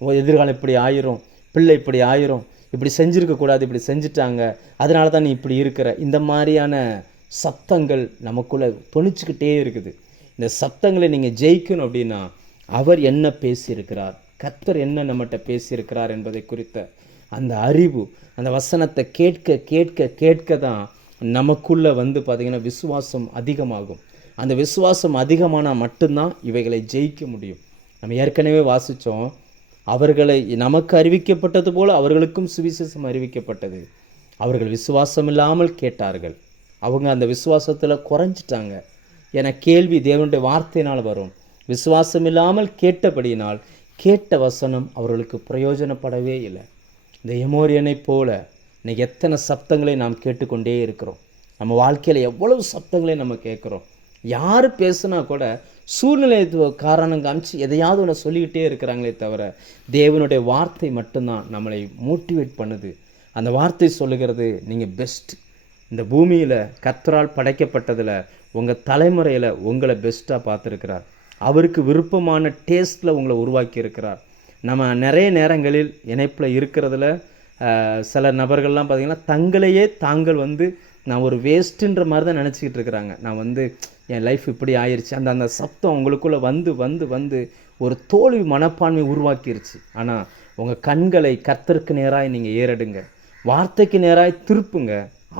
உன் எதிர்காலம் இப்படி ஆயிரும், பிள்ளை இப்படி ஆயிரும், இப்படி செஞ்சுருக்கக்கூடாது, இப்படி செஞ்சுட்டாங்க, அதனால தான் நீ இப்படி இருக்கிற, இந்த மாதிரியான சத்தங்கள் நமக்குள்ளே தொணிச்சுக்கிட்டே இருக்குது. இந்த சத்தங்களை நீங்கள் ஜெயிக்கணும் அப்படின்னா அவர் என்ன பேசியிருக்கிறார், கர்த்தர் என்ன நம்மகிட்ட பேசியிருக்கிறார் என்பதை குறித்த அந்த அறிவு, அந்த வசனத்தை கேட்க கேட்க கேட்க தான் நமக்குள்ளே பார்த்திங்கன்னா விசுவாசம் அதிகமாகும். அந்த விசுவாசம் அதிகமானால் மட்டும்தான் இவைகளை ஜெயிக்க முடியும். நம்ம ஏற்கனவே வாசித்தோம், அவர்களை நமக்கு அறிவிக்கப்பட்டது போல் அவர்களுக்கும் சுவிசேஷம் அறிவிக்கப்பட்டது. அவர்கள் விசுவாசம் இல்லாமல் கேட்டார்கள். அவங்க அந்த விசுவாசத்தில் குறைஞ்சிட்டாங்க. என கேள்வி தேவனுடைய வார்த்தையினால் வரும். விசுவாசம் இல்லாமல் கேட்டபடியினால் கேட்ட வசனம் அவர்களுக்கு பிரயோஜனப்படவே இல்லை. இந்த எமோரியனை போல இன்னைக்கு எத்தனை சப்தங்களை நாம் கேட்டுக்கொண்டே இருக்கிறோம். நம்ம வாழ்க்கையில் எவ்வளவு சப்தங்களை நம்ம கேட்குறோம். யார் பேசுனா கூட சூழ்நிலை காரணம் காமிச்சு எதையாவது ஒன்று சொல்லிக்கிட்டே இருக்கிறாங்களே தவிர தேவனுடைய வார்த்தை மட்டும்தான் நம்மளை மோட்டிவேட் பண்ணுது. அந்த வார்த்தை சொல்லுகிறது, நீங்கள் பெஸ்ட். இந்த பூமியில் கர்த்தரால் படைக்கப்பட்டதில் உங்கள் தலைமுறையில் உங்களை பெஸ்ட்டாக பார்த்துருக்கிறார். அவருக்கு விருப்பமான டேஸ்ட்டில் உங்களை உருவாக்கி இருக்கிறார். நம்ம நிறைய நேரங்களில் இணைப்பில் இருக்கிறதுல சில நபர்கள்லாம் பார்த்திங்கன்னா தங்களையே தாங்கள் நான் ஒரு வேஸ்ட்டுன்ற மாதிரி தான் நினச்சிக்கிட்டு இருக்கிறாங்க. நான் என் லைஃப் இப்படி ஆயிடுச்சு. அந்த சப்தம் உங்களுக்குள்ளே வந்து ஒரு தோல்வி மனப்பான்மை உருவாக்கிருச்சு. ஆனால் உங்கள் கண்களை கர்த்தருக்கு நேராக நீங்கள் ஏறடுங்க, வார்த்தைக்கு நேராக திருப்புங்க.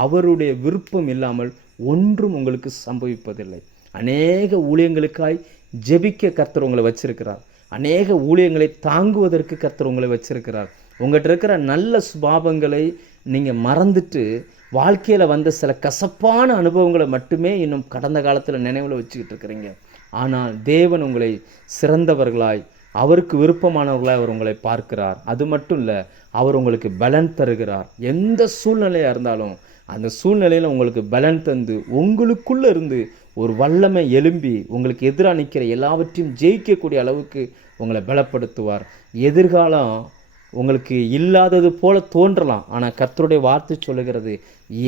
அவருடைய விருப்பம் இல்லாமல் ஒன்றும் உங்களுக்கு சம்பவிப்பதில்லை. அநேக ஊழியங்களுக்காய் ஜெபிக்க கர்த்தர் உங்களை வச்சிருக்கிறார். அநேக ஊழியங்களை தாங்குவதற்கு கர்த்தர் உங்களை வச்சிருக்கிறார். உங்கள்கிட்ட இருக்கிற நல்ல சுபாவங்களை நீங்கள் மறந்துட்டு வாழ்க்கையில் வந்த சில கசப்பான அனுபவங்களை மட்டுமே இன்னும் கடந்த காலத்தில் நினைவில் வச்சுக்கிட்டு இருக்கிறீங்க. ஆனால் தேவன் உங்களை சிறந்தவர்களாய், அவருக்கு விருப்பமானவர்களாய் அவர் உங்களை பார்க்கிறார். அது மட்டும் இல்லை, அவர் உங்களுக்கு பலன் தருகிறார். எந்த சூழ்நிலையாக இருந்தாலும் அந்த சூழ்நிலையில் உங்களுக்கு பலன் தந்து உங்களுக்குள்ளே இருந்து ஒரு வல்லமை எழும்பி உங்களுக்கு எதிராக நிற்கிற எல்லாவற்றையும் ஜெயிக்கக்கூடிய அளவுக்கு உங்களை பலப்படுத்துவார். எதிர்காலம் உங்களுக்கு இல்லாதது போல தோன்றலாம், ஆனால் கர்த்தருடைய வார்த்தை சொல்லுகிறது,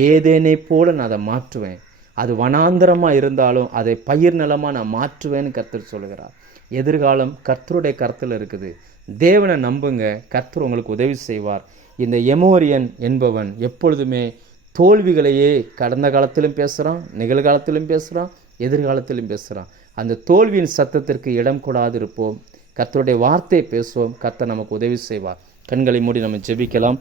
ஏதேனை போல நான் அதை மாற்றுவேன். அது வனாந்தரமாக இருந்தாலும் அதை பயிர் நிலமாக நான் மாற்றுவேன்னு கர்த்தர் சொல்லுகிறார். எதிர்காலம் கர்த்தருடைய கருத்தில் இருக்குது. தேவனை நம்புங்க, கர்த்தர் உங்களுக்கு உதவி செய்வார். இந்த எமோரியன் என்பவன் எப்பொழுதுமே தோல்விகளையே கடந்த காலத்திலும் பேசுகிறான், நிகழ்காலத்திலும் பேசுகிறான், எதிர்காலத்திலும் பேசுகிறான். அந்த தோல்வியின் சத்தத்திற்கு இடம் கொடாது இருப்போம். கர்த்தருடைய வார்த்தையை பேசுவோம். கர்த்தர் நமக்கு உதவி செய்வார். கண்களை மூடி நம்ம ஜெபிக்கலாம்.